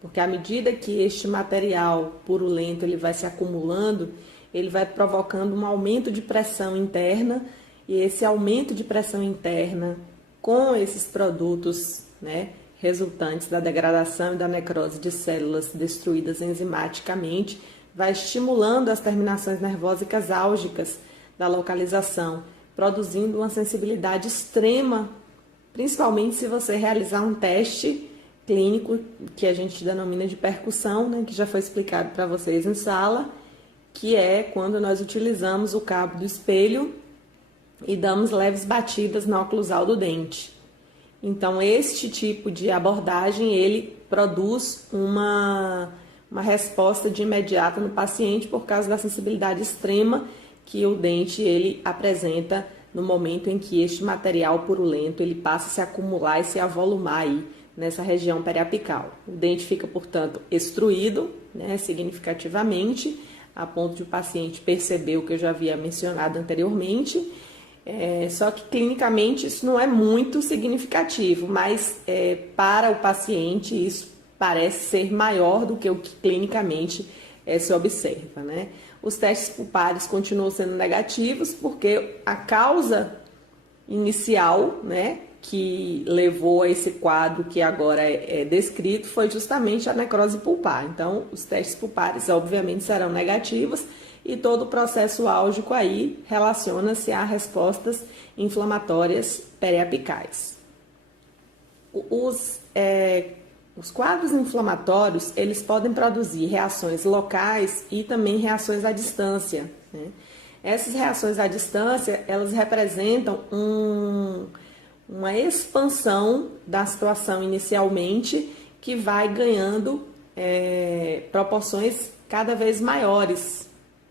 porque à medida que este material purulento ele vai se acumulando, ele vai provocando um aumento de pressão interna, e esse aumento de pressão interna com esses produtos, né, resultantes da degradação e da necrose de células destruídas enzimaticamente, vai estimulando as terminações nervosas álgicas da localização, produzindo uma sensibilidade extrema, principalmente se você realizar um teste clínico que a gente denomina de percussão, né, que já foi explicado para vocês em sala, que é quando nós utilizamos o cabo do espelho e damos leves batidas na oclusal do dente. Então, este tipo de abordagem, ele produz uma resposta de imediato no paciente por causa da sensibilidade extrema que o dente ele apresenta no momento em que este material purulento ele passa a se acumular e se avolumar aí nessa região periapical. O dente fica, portanto, extruído, né, significativamente, a ponto de o paciente perceber o que eu já havia mencionado anteriormente. Só que clinicamente isso não é muito significativo, mas para o paciente isso parece ser maior do que o que clinicamente se observa, né? Os testes pulpares continuam sendo negativos porque a causa inicial, né, que levou a esse quadro que agora é descrito foi justamente a necrose pulpar. Então, os testes pulpares obviamente serão negativos e todo o processo álgico aí relaciona-se a respostas inflamatórias periapicais. Os quadros inflamatórios, eles podem produzir reações locais e também reações à distância, né? Essas reações à distância, elas representam uma expansão da situação inicialmente que vai ganhando proporções cada vez maiores,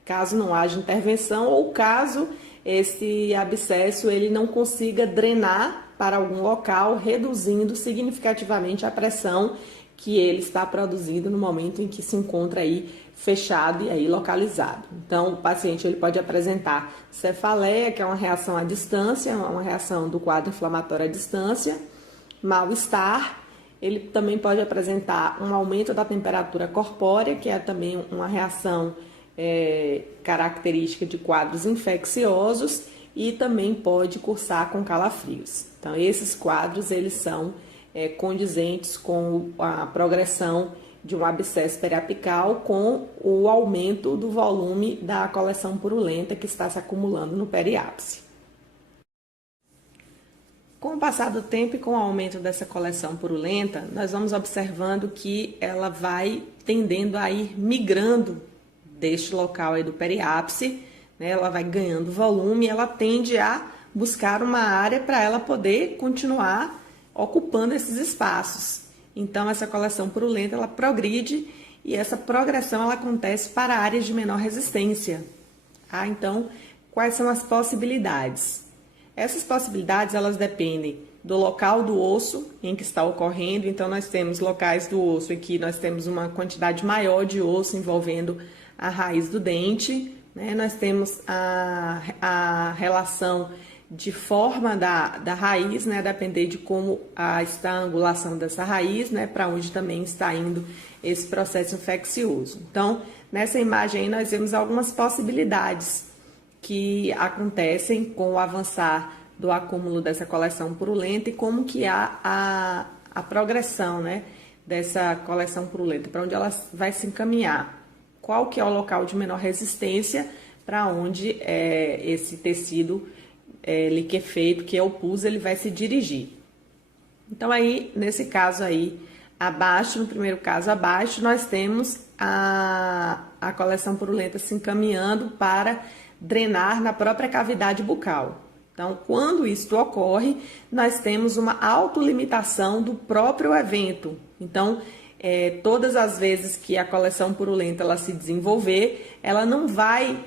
caso não haja intervenção ou caso esse abscesso ele não consiga drenar para algum local, reduzindo significativamente a pressão que ele está produzindo no momento em que se encontra aí fechado e aí localizado. Então, o paciente ele pode apresentar cefaleia, que é uma reação à distância, uma reação do quadro inflamatório à distância, mal-estar. Ele também pode apresentar um aumento da temperatura corpórea, que é também uma reação característica de quadros infecciosos, e também pode cursar com calafrios. Então, esses quadros eles são condizentes com a progressão de um abscesso periapical com o aumento do volume da coleção purulenta que está se acumulando no periápice. Com o passar do tempo e com o aumento dessa coleção purulenta, nós vamos observando que ela vai tendendo a ir migrando deste local aí do periápice, né? Ela vai ganhando volume e ela tende a buscar uma área para ela poder continuar ocupando esses espaços. Então, essa coleção purulenta, ela progride e essa progressão ela acontece para áreas de menor resistência. Tá? Então, quais são as possibilidades? Essas possibilidades, elas dependem do local do osso em que está ocorrendo. Então, nós temos locais do osso em que nós temos uma quantidade maior de osso envolvendo a raiz do dente, né? Nós temos a relação de forma da raiz, né, depender de como está a angulação dessa raiz, né, para onde também está indo esse processo infeccioso. Então, nessa imagem aí nós vemos algumas possibilidades que acontecem com o avançar do acúmulo dessa coleção purulenta e como que há a progressão, né, dessa coleção purulenta, para onde ela vai se encaminhar, qual que é o local de menor resistência para onde esse tecido liquefeito, que é o pus, ele vai se dirigir. Então aí, nesse caso aí, abaixo, no primeiro caso abaixo, nós temos a coleção purulenta se encaminhando para drenar na própria cavidade bucal. Então, quando isso ocorre, nós temos uma autolimitação do próprio evento. Então, todas as vezes que a coleção purulenta ela se desenvolver, ela não vai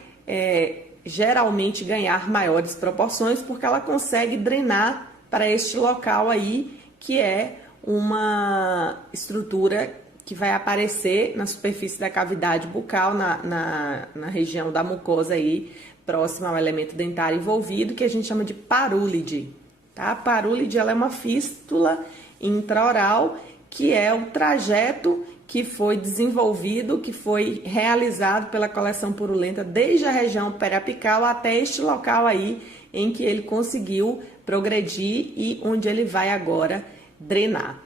geralmente ganhar maiores proporções, porque ela consegue drenar para este local aí, que é uma estrutura que vai aparecer na superfície da cavidade bucal, na região da mucosa aí, próxima ao elemento dentário envolvido, que a gente chama de parúlide. Tá? A parúlide ela é uma fístula intraoral, que é o trajeto que foi desenvolvido, que foi realizado pela coleção purulenta desde a região periapical até este local aí em que ele conseguiu progredir e onde ele vai agora drenar.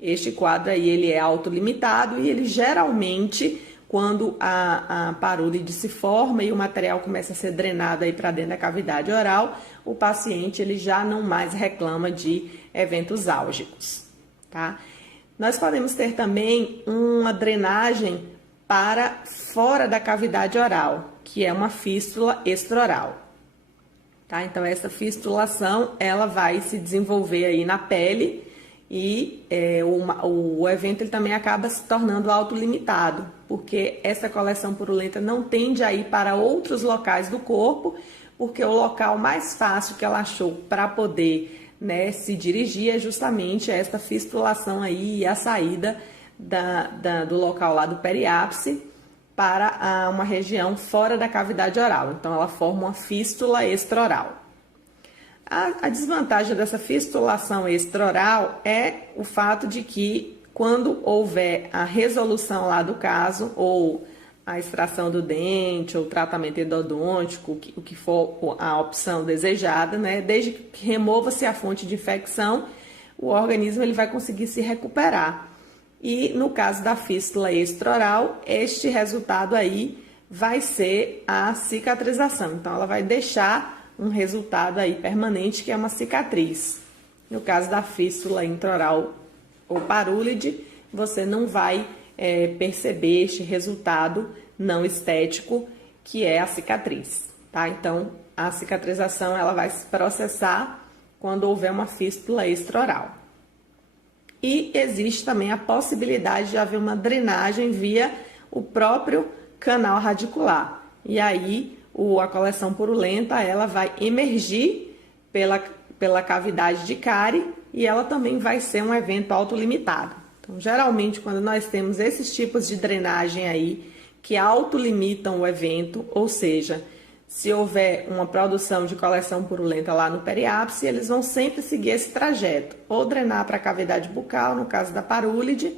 Este quadro aí ele é autolimitado e ele geralmente, quando a parúlide se forma e o material começa a ser drenado aí para dentro da cavidade oral, o paciente ele já não mais reclama de eventos álgicos, tá? Nós podemos ter também uma drenagem para fora da cavidade oral, que é uma fístula extraoral. Tá? Então, essa fistulação, ela vai se desenvolver aí na pele e o evento ele também acaba se tornando autolimitado, porque essa coleção purulenta não tende a ir para outros locais do corpo, porque o local mais fácil que ela achou para poder se dirigir é justamente esta fistulação aí e a saída do local lá do periápice para uma região fora da cavidade oral. Então, ela forma uma fístula extraoral. A desvantagem dessa fistulação extraoral é o fato de que, quando houver a resolução lá do caso, ou a extração do dente, ou tratamento endodôntico, o que for a opção desejada, desde que remova-se a fonte de infecção, o organismo ele vai conseguir se recuperar. E no caso da fístula extraoral, este resultado aí vai ser a cicatrização. Então, ela vai deixar um resultado aí permanente, que é uma cicatriz. No caso da fístula intraoral ou parúlide, você não vai perceber este resultado não estético, que é a cicatriz, tá? Então, a cicatrização ela vai se processar quando houver uma fístula extraoral. E existe também a possibilidade de haver uma drenagem via o próprio canal radicular. E aí, a coleção purulenta ela vai emergir pela cavidade de cárie e ela também vai ser um evento autolimitado. Então, geralmente, quando nós temos esses tipos de drenagem aí que autolimitam o evento, ou seja, se houver uma produção de coleção purulenta lá no periápice, eles vão sempre seguir esse trajeto, ou drenar para a cavidade bucal, no caso da parúlide,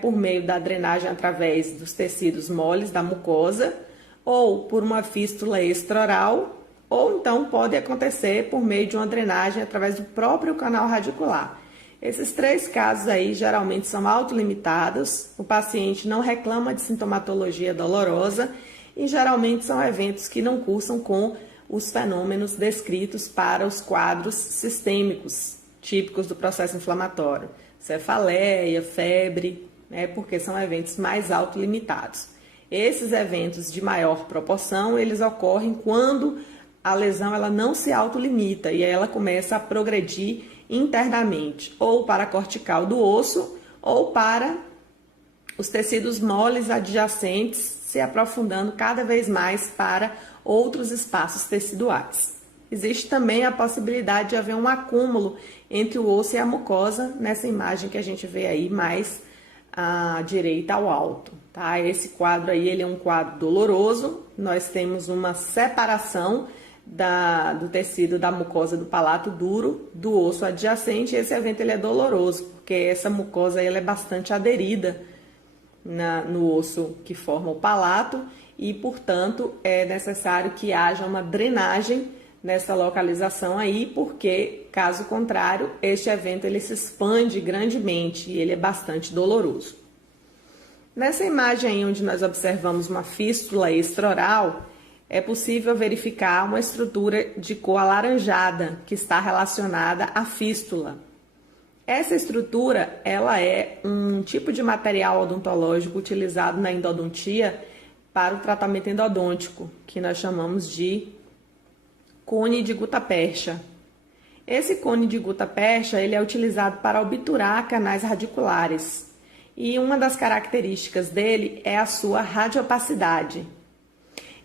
por meio da drenagem através dos tecidos moles da mucosa, ou por uma fístula extraoral, ou então pode acontecer por meio de uma drenagem através do próprio canal radicular. Esses três casos aí geralmente são autolimitados, o paciente não reclama de sintomatologia dolorosa e geralmente são eventos que não cursam com os fenômenos descritos para os quadros sistêmicos, típicos do processo inflamatório, cefaleia, febre, porque são eventos mais autolimitados. Esses eventos de maior proporção, eles ocorrem quando a lesão ela não se autolimita e aí ela começa a progredir internamente, ou para a cortical do osso, ou para os tecidos moles adjacentes, se aprofundando cada vez mais para outros espaços teciduais. Existe também a possibilidade de haver um acúmulo entre o osso e a mucosa, nessa imagem que a gente vê aí mais à direita ao alto, tá? Esse quadro aí, ele é um quadro doloroso, nós temos uma separação do tecido da mucosa do palato duro do osso adjacente. Esse evento ele é doloroso, porque essa mucosa ela é bastante aderida no osso que forma o palato e, portanto, é necessário que haja uma drenagem nessa localização aí, porque, caso contrário, este evento ele se expande grandemente e ele é bastante doloroso. Nessa imagem aí onde nós observamos uma fístula extraoral, é possível verificar uma estrutura de cor alaranjada que está relacionada à fístula. Essa estrutura, ela é um tipo de material odontológico utilizado na endodontia para o tratamento endodôntico, que nós chamamos de cone de gutta-percha. Esse cone de gutta-percha, ele é utilizado para obturar canais radiculares. E uma das características dele é a sua radiopacidade.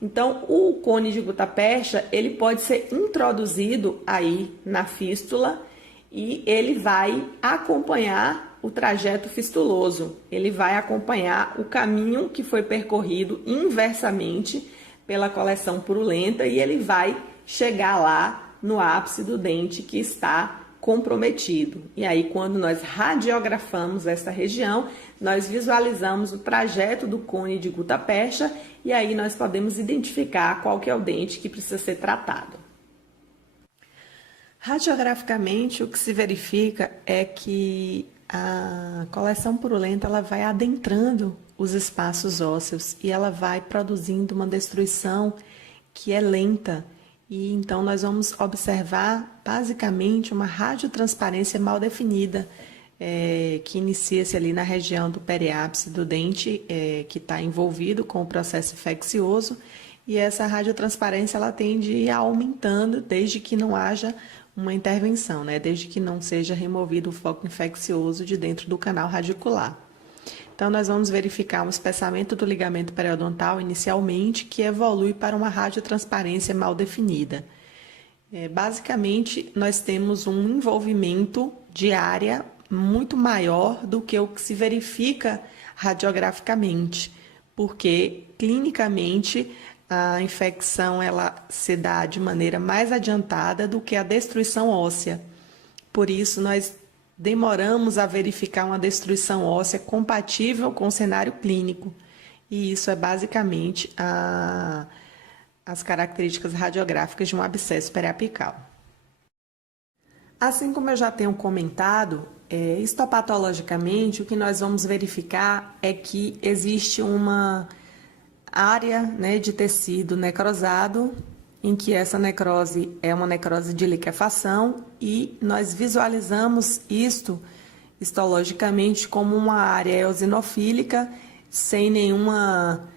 Então, o cone de gutta-percha, ele pode ser introduzido aí na fístula e ele vai acompanhar o trajeto fistuloso. Ele vai acompanhar o caminho que foi percorrido inversamente pela coleção purulenta e ele vai chegar lá no ápice do dente que está comprometido. E aí, quando nós radiografamos essa região, nós visualizamos o trajeto do cone de gutta-percha e aí nós podemos identificar qual que é o dente que precisa ser tratado. Radiograficamente, o que se verifica é que a coleção purulenta ela vai adentrando os espaços ósseos e ela vai produzindo uma destruição que é lenta. E então nós vamos observar basicamente uma radiotransparência mal definida, que inicia-se ali na região do periápice do dente, que está envolvido com o processo infeccioso, e essa radiotransparência ela tende a ir aumentando desde que não haja uma intervenção, né? Desde que não seja removido o foco infeccioso de dentro do canal radicular. Então, nós vamos verificar um espessamento do ligamento periodontal inicialmente, que evolui para uma radiotransparência mal definida. Basicamente, nós temos um envolvimento de área muito maior do que o que se verifica radiograficamente, porque clinicamente a infecção ela se dá de maneira mais adiantada do que a destruição óssea. Por isso, nós demoramos a verificar uma destruição óssea compatível com o cenário clínico. E isso é basicamente as características radiográficas de um abscesso periapical. Assim como eu já tenho comentado, histopatologicamente o que nós vamos verificar é que existe uma área, né, de tecido necrosado, em que essa necrose é uma necrose de liquefação e nós visualizamos isto histologicamente como uma área eosinofílica sem nenhuma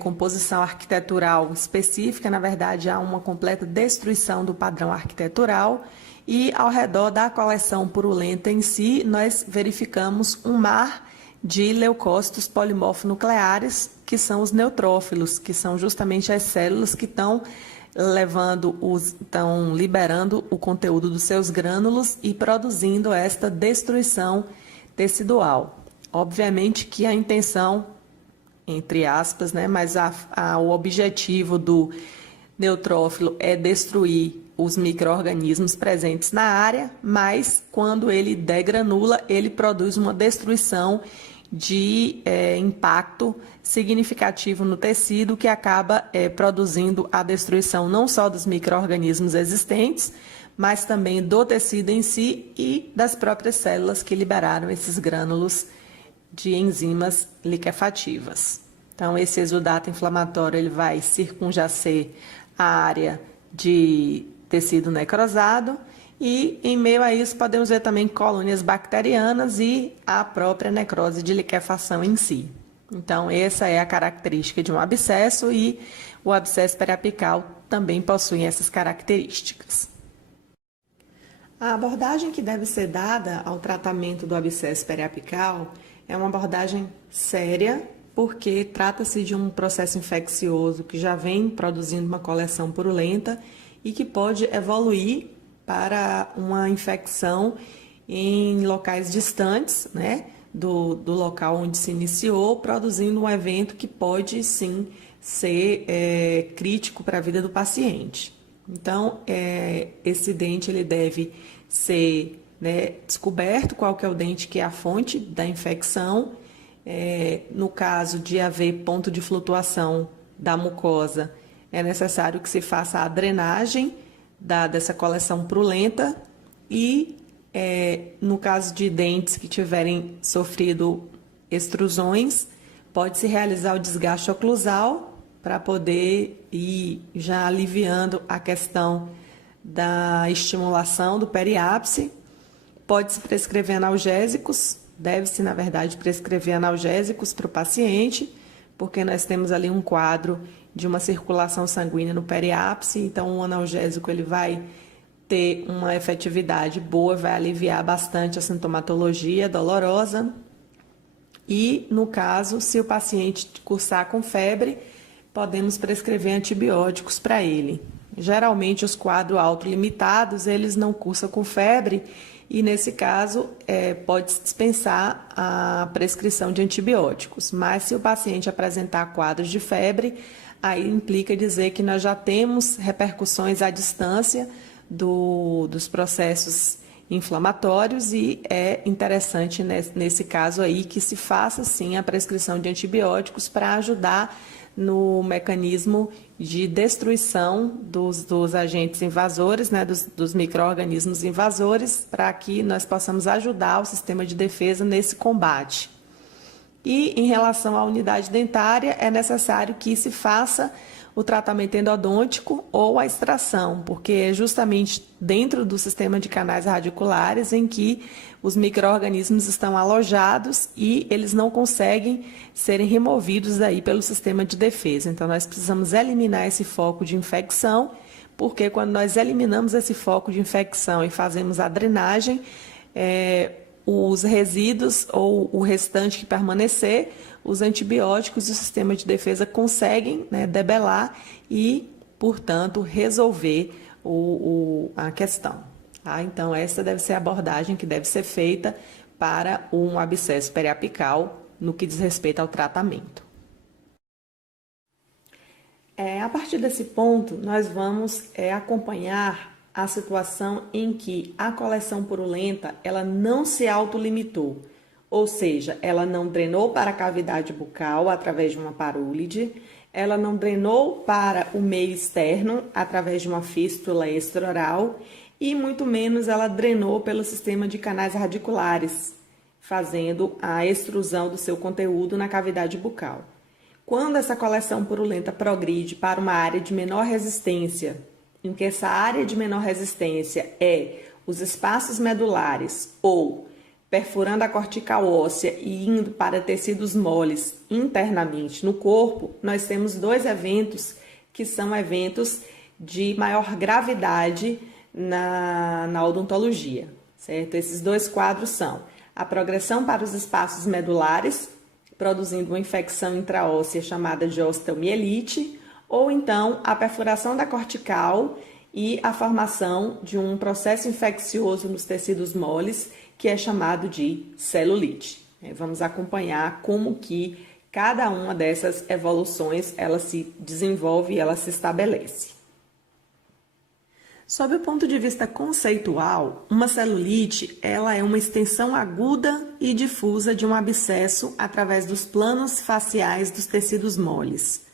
composição arquitetural específica. Na verdade, há uma completa destruição do padrão arquitetural e ao redor da coleção purulenta em si, nós verificamos um mar de leucócitos polimorfonucleares, que são os neutrófilos, que são justamente as células que estão liberando o conteúdo dos seus grânulos e produzindo esta destruição tecidual. Obviamente que a intenção, entre aspas, né, mas o objetivo do neutrófilo é destruir os micro-organismos presentes na área, mas quando ele degranula, ele produz uma destruição de impacto significativo no tecido, que acaba produzindo a destruição não só dos micro-organismos existentes, mas também do tecido em si e das próprias células que liberaram esses grânulos de enzimas liquefativas. Então, esse exudato inflamatório ele vai circunjacer a área de tecido necrosado e, em meio a isso, podemos ver também colônias bacterianas e a própria necrose de liquefação em si. Então, essa é a característica de um abscesso e o abscesso periapical também possui essas características. A abordagem que deve ser dada ao tratamento do abscesso periapical é uma abordagem séria, porque trata-se de um processo infeccioso que já vem produzindo uma coleção purulenta e que pode evoluir para uma infecção em locais distantes, né, do local onde se iniciou, produzindo um evento que pode, sim, ser crítico para a vida do paciente. Então, esse dente ele deve ser, né, descoberto qual que é o dente que é a fonte da infecção. No caso de haver ponto de flutuação da mucosa, é necessário que se faça a drenagem dessa coleção purulenta e, no caso de dentes que tiverem sofrido extrusões, pode-se realizar o desgaste oclusal para poder ir já aliviando a questão da estimulação do periápice. Pode-se prescrever analgésicos, deve-se, na verdade, prescrever analgésicos para o paciente, porque nós temos ali um quadro de uma circulação sanguínea no periápice, então o analgésico ele vai ter uma efetividade boa, vai aliviar bastante a sintomatologia dolorosa. E, no caso, se o paciente cursar com febre, podemos prescrever antibióticos para ele. Geralmente, os quadros autolimitados, eles não cursam com febre e, nesse caso, pode-se dispensar a prescrição de antibióticos. Mas, se o paciente apresentar quadros de febre, aí implica dizer que nós já temos repercussões à distância dos processos inflamatórios e é interessante nesse caso aí que se faça sim a prescrição de antibióticos para ajudar no mecanismo de destruição dos agentes invasores, né, dos micro-organismos invasores, para que nós possamos ajudar o sistema de defesa nesse combate. E em relação à unidade dentária, é necessário que se faça o tratamento endodôntico ou a extração, porque é justamente dentro do sistema de canais radiculares em que os micro-organismos estão alojados e eles não conseguem serem removidos daí pelo sistema de defesa. Então, nós precisamos eliminar esse foco de infecção, porque quando nós eliminamos esse foco de infecção e fazemos a drenagem, os resíduos ou o restante que permanecer, os antibióticos e o sistema de defesa conseguem, né, debelar e, portanto, resolver a questão. Tá? Então, essa deve ser a abordagem que deve ser feita para um abscesso periapical no que diz respeito ao tratamento. A partir desse ponto, nós vamos acompanhar a situação em que a coleção purulenta ela não se autolimitou, ou seja, ela não drenou para a cavidade bucal através de uma parúlide, ela não drenou para o meio externo através de uma fístula extraoral e muito menos ela drenou pelo sistema de canais radiculares, fazendo a extrusão do seu conteúdo na cavidade bucal. Quando essa coleção purulenta progride para uma área de menor resistência, em que essa área de menor resistência é os espaços medulares ou perfurando a cortical óssea e indo para tecidos moles internamente no corpo, nós temos dois eventos que são eventos de maior gravidade na odontologia, certo? Esses dois quadros são a progressão para os espaços medulares, produzindo uma infecção intraóssea chamada de osteomielite, ou então a perfuração da cortical e a formação de um processo infeccioso nos tecidos moles, que é chamado de celulite. Vamos acompanhar como que cada uma dessas evoluções ela se desenvolve e ela se estabelece. Sob o ponto de vista conceitual, uma celulite ela é uma extensão aguda e difusa de um abscesso através dos planos faciais dos tecidos moles.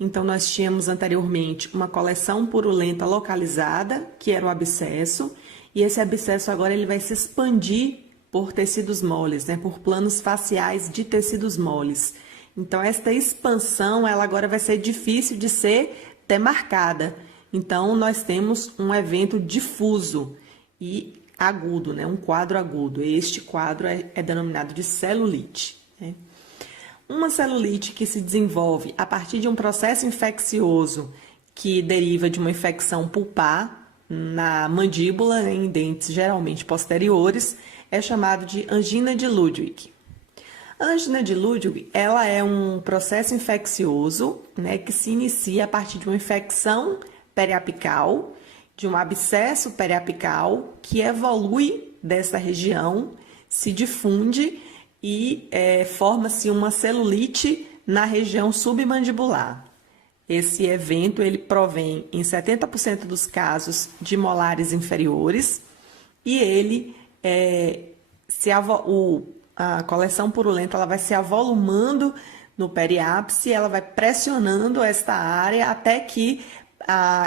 Então, nós tínhamos anteriormente uma coleção purulenta localizada, que era o abscesso, e esse abscesso agora ele vai se expandir por tecidos moles, né, por planos faciais de tecidos moles. Então, esta expansão ela agora vai ser difícil de ser demarcada. Então, nós temos um evento difuso e agudo, né, um quadro agudo. Este quadro é denominado de celulite, né? Uma celulite que se desenvolve a partir de um processo infeccioso que deriva de uma infecção pulpar na mandíbula, em dentes geralmente posteriores, é chamado de angina de Ludwig. A angina de Ludwig ela é um processo infeccioso, né, que se inicia a partir de uma infecção periapical, de um abscesso periapical que evolui dessa região, se difunde e forma-se uma celulite na região submandibular. Esse evento ele provém em 70% dos casos de molares inferiores e ele a coleção purulenta ela vai se avolumando no periápice, ela vai pressionando esta área até que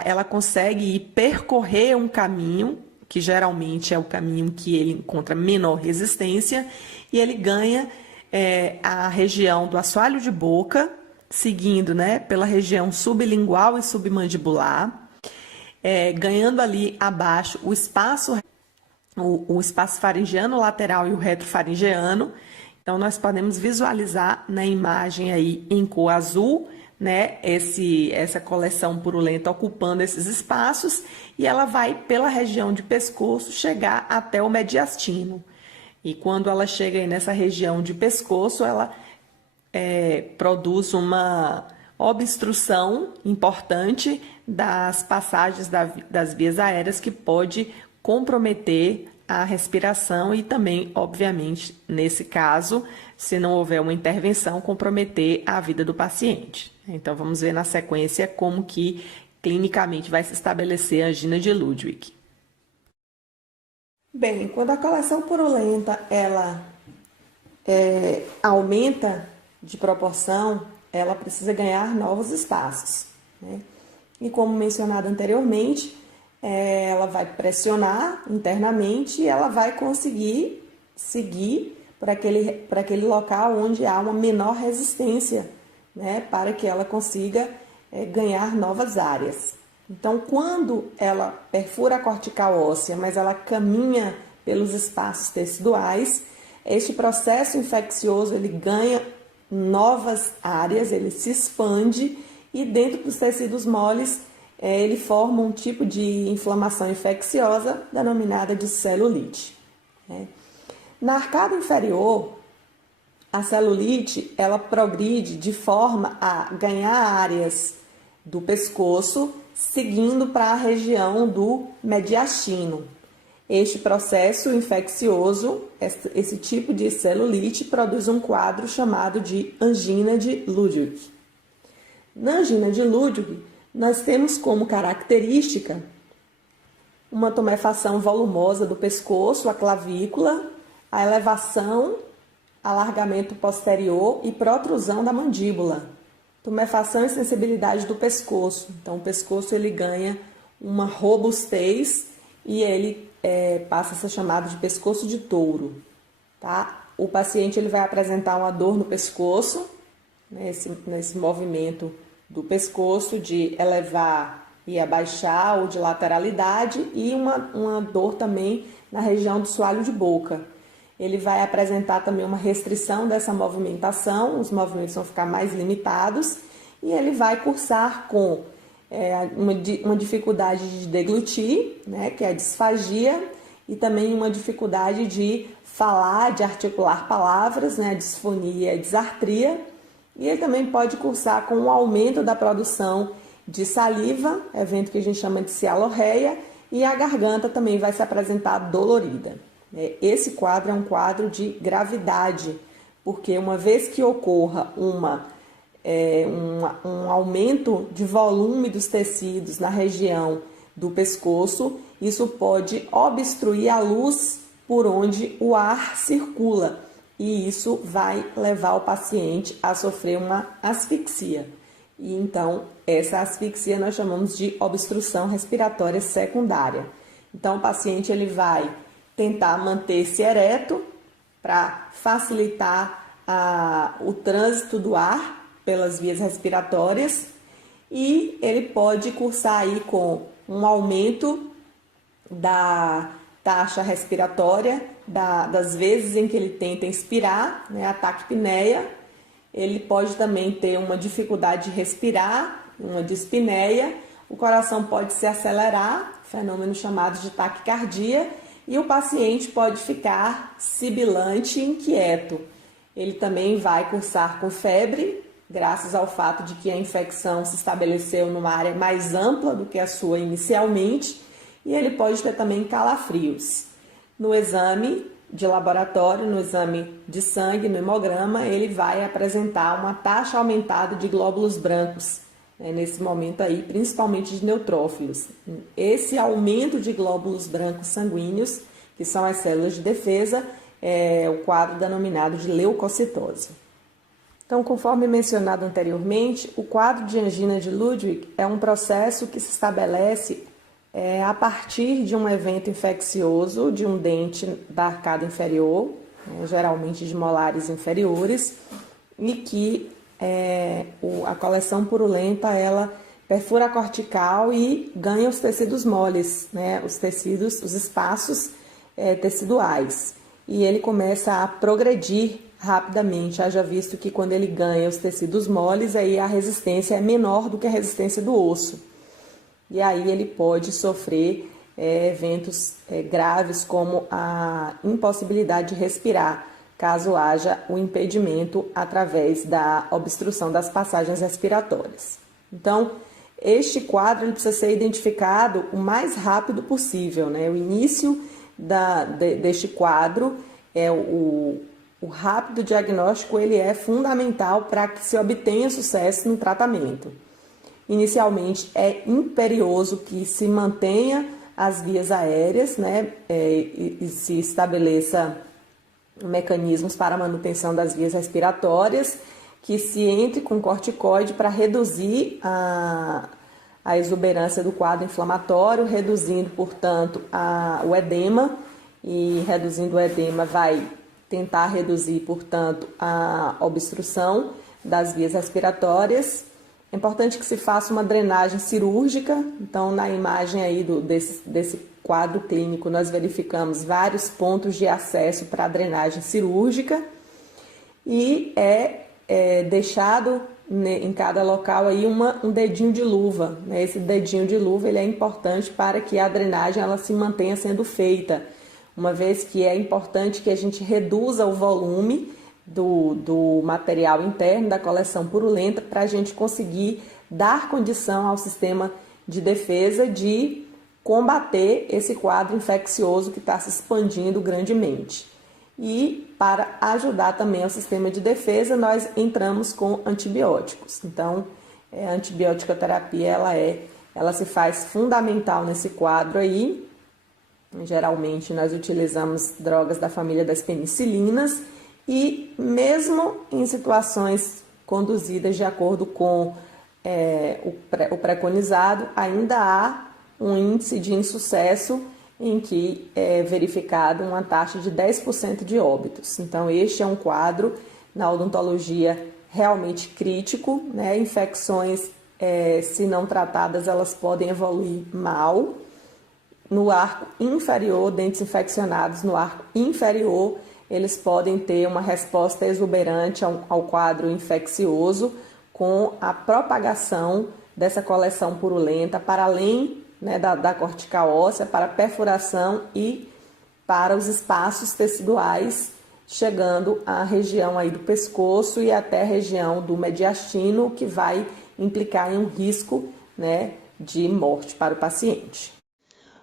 ela consegue percorrer um caminho, que geralmente é o caminho que ele encontra menor resistência, e ele ganha a região do assoalho de boca seguindo, né, pela região sublingual e submandibular, ganhando ali abaixo o espaço faringeano lateral e o retrofaringeano. Então, nós podemos visualizar na imagem aí em cor azul, né, essa coleção purulenta ocupando esses espaços, e ela vai pela região de pescoço chegar até o mediastino. E quando ela chega aí nessa região de pescoço, ela produz uma obstrução importante das passagens das vias aéreas, que pode comprometer a respiração e também, obviamente, nesse caso, se não houver uma intervenção, comprometer a vida do paciente. Então, vamos ver na sequência como que clinicamente vai se estabelecer a angina de Ludwig. Bem, quando a coleção purulenta ela aumenta de proporção, ela precisa ganhar novos espaços, né? E como mencionado anteriormente, ela vai pressionar internamente e ela vai conseguir seguir para aquele local onde há uma menor resistência, né, para que ela consiga ganhar novas áreas. Então, quando ela perfura a cortical óssea, mas ela caminha pelos espaços teciduais, este processo infeccioso ele ganha novas áreas, ele se expande e dentro dos tecidos moles ele forma um tipo de inflamação infecciosa denominada de celulite, né? Na arcada inferior, a celulite ela progride de forma a ganhar áreas do pescoço, seguindo para a região do mediastino. Este processo infeccioso, esse tipo de celulite, produz um quadro chamado de angina de Ludwig. Na angina de Ludwig, nós temos como característica uma tumefação volumosa do pescoço, a clavícula, a elevação, alargamento posterior e protrusão da mandíbula. Tumefação e sensibilidade do pescoço. Então, o pescoço ele ganha uma robustez e ele passa a ser chamado de pescoço de touro, tá? O paciente ele vai apresentar uma dor no pescoço, nesse movimento do pescoço de elevar e abaixar ou de lateralidade, e uma dor também na região do soalho de boca. Ele vai apresentar também uma restrição dessa movimentação, os movimentos vão ficar mais limitados, e ele vai cursar com uma dificuldade de deglutir, né, que é a disfagia, e também uma dificuldade de falar, de articular palavras, né, a disfonia e a disartria. E ele também pode cursar com um aumento da produção de saliva, evento que a gente chama de cialorreia, e a garganta também vai se apresentar dolorida. Esse quadro é um quadro de gravidade, porque uma vez que ocorra um aumento de volume dos tecidos na região do pescoço, isso pode obstruir a luz por onde o ar circula, e isso vai levar o paciente a sofrer uma asfixia. E então, essa asfixia nós chamamos de obstrução respiratória secundária. Então, o paciente ele vai tentar manter-se ereto para facilitar o trânsito do ar pelas vias respiratórias, e ele pode cursar aí com um aumento da taxa respiratória, das vezes em que ele tenta inspirar, né, a taquipneia. Ele pode também ter uma dificuldade de respirar, uma dispneia, o coração pode se acelerar, fenômeno chamado de taquicardia, e o paciente pode ficar sibilante e inquieto. Ele também vai cursar com febre, graças ao fato de que a infecção se estabeleceu numa área mais ampla do que a sua inicialmente, e ele pode ter também calafrios. No exame de laboratório, no exame de sangue, no hemograma, ele vai apresentar uma taxa aumentada de glóbulos brancos, né, nesse momento aí, principalmente de neutrófilos. Esse aumento de glóbulos brancos sanguíneos, que são as células de defesa, é o quadro denominado de leucocitose. Então, conforme mencionado anteriormente, o quadro de angina de Ludwig é um processo que se estabelece a partir de um evento infeccioso de um dente da arcada inferior, geralmente de molares inferiores, e que a coleção purulenta, ela perfura a cortical e ganha os tecidos moles, né? Os tecidos, os espaços teciduais. E ele começa a progredir rapidamente, haja visto que quando ele ganha os tecidos moles, aí a resistência é menor do que a resistência do osso. E aí ele pode sofrer eventos graves como a impossibilidade de respirar, caso haja o impedimento através da obstrução das passagens respiratórias. Então, este quadro ele precisa ser identificado o mais rápido possível, né? O início deste quadro, o rápido diagnóstico, ele é fundamental para que se obtenha sucesso no tratamento. Inicialmente, é imperioso que se mantenha as vias aéreas, né? E se estabeleça mecanismos para a manutenção das vias respiratórias, que se entre com corticoide para reduzir a exuberância do quadro inflamatório, reduzindo, portanto, o edema, e reduzindo o edema vai tentar reduzir, portanto, a obstrução das vias respiratórias. É importante que se faça uma drenagem cirúrgica. Então, na imagem aí desse quadro clínico, nós verificamos vários pontos de acesso para a drenagem cirúrgica e deixado em cada local aí um dedinho de luva, né? Esse dedinho de luva ele é importante para que a drenagem ela se mantenha sendo feita, uma vez que é importante que a gente reduza o volume do material interno da coleção purulenta para a gente conseguir dar condição ao sistema de defesa de combater esse quadro infeccioso que está se expandindo grandemente. E para ajudar também ao sistema de defesa, nós entramos com antibióticos. Então, a antibiótico-terapia ela se faz fundamental nesse quadro aí. Geralmente nós utilizamos drogas da família das penicilinas e mesmo em situações conduzidas de acordo com o preconizado, ainda há um índice de insucesso em que é verificado uma taxa de 10% de óbitos. Então, este é um quadro na odontologia realmente crítico, né? Infecções, se não tratadas, elas podem evoluir mal. No arco inferior, dentes infeccionados no arco inferior, eles podem ter uma resposta exuberante ao quadro infeccioso com a propagação dessa coleção purulenta para além, né, da cortical óssea, para a perfuração e para os espaços teciduais, chegando à região aí do pescoço e até a região do mediastino, que vai implicar em um risco, né, de morte para o paciente.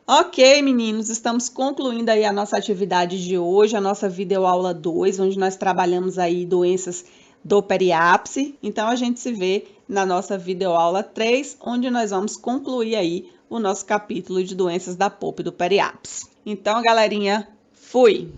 Ok, meninos, estamos concluindo aí a nossa atividade de hoje, a nossa videoaula 2, onde nós trabalhamos aí doenças do periápice. Então, a gente se vê na nossa videoaula 3, onde nós vamos concluir aí o nosso capítulo de doenças da polpa e do periápice. Então, galerinha, fui!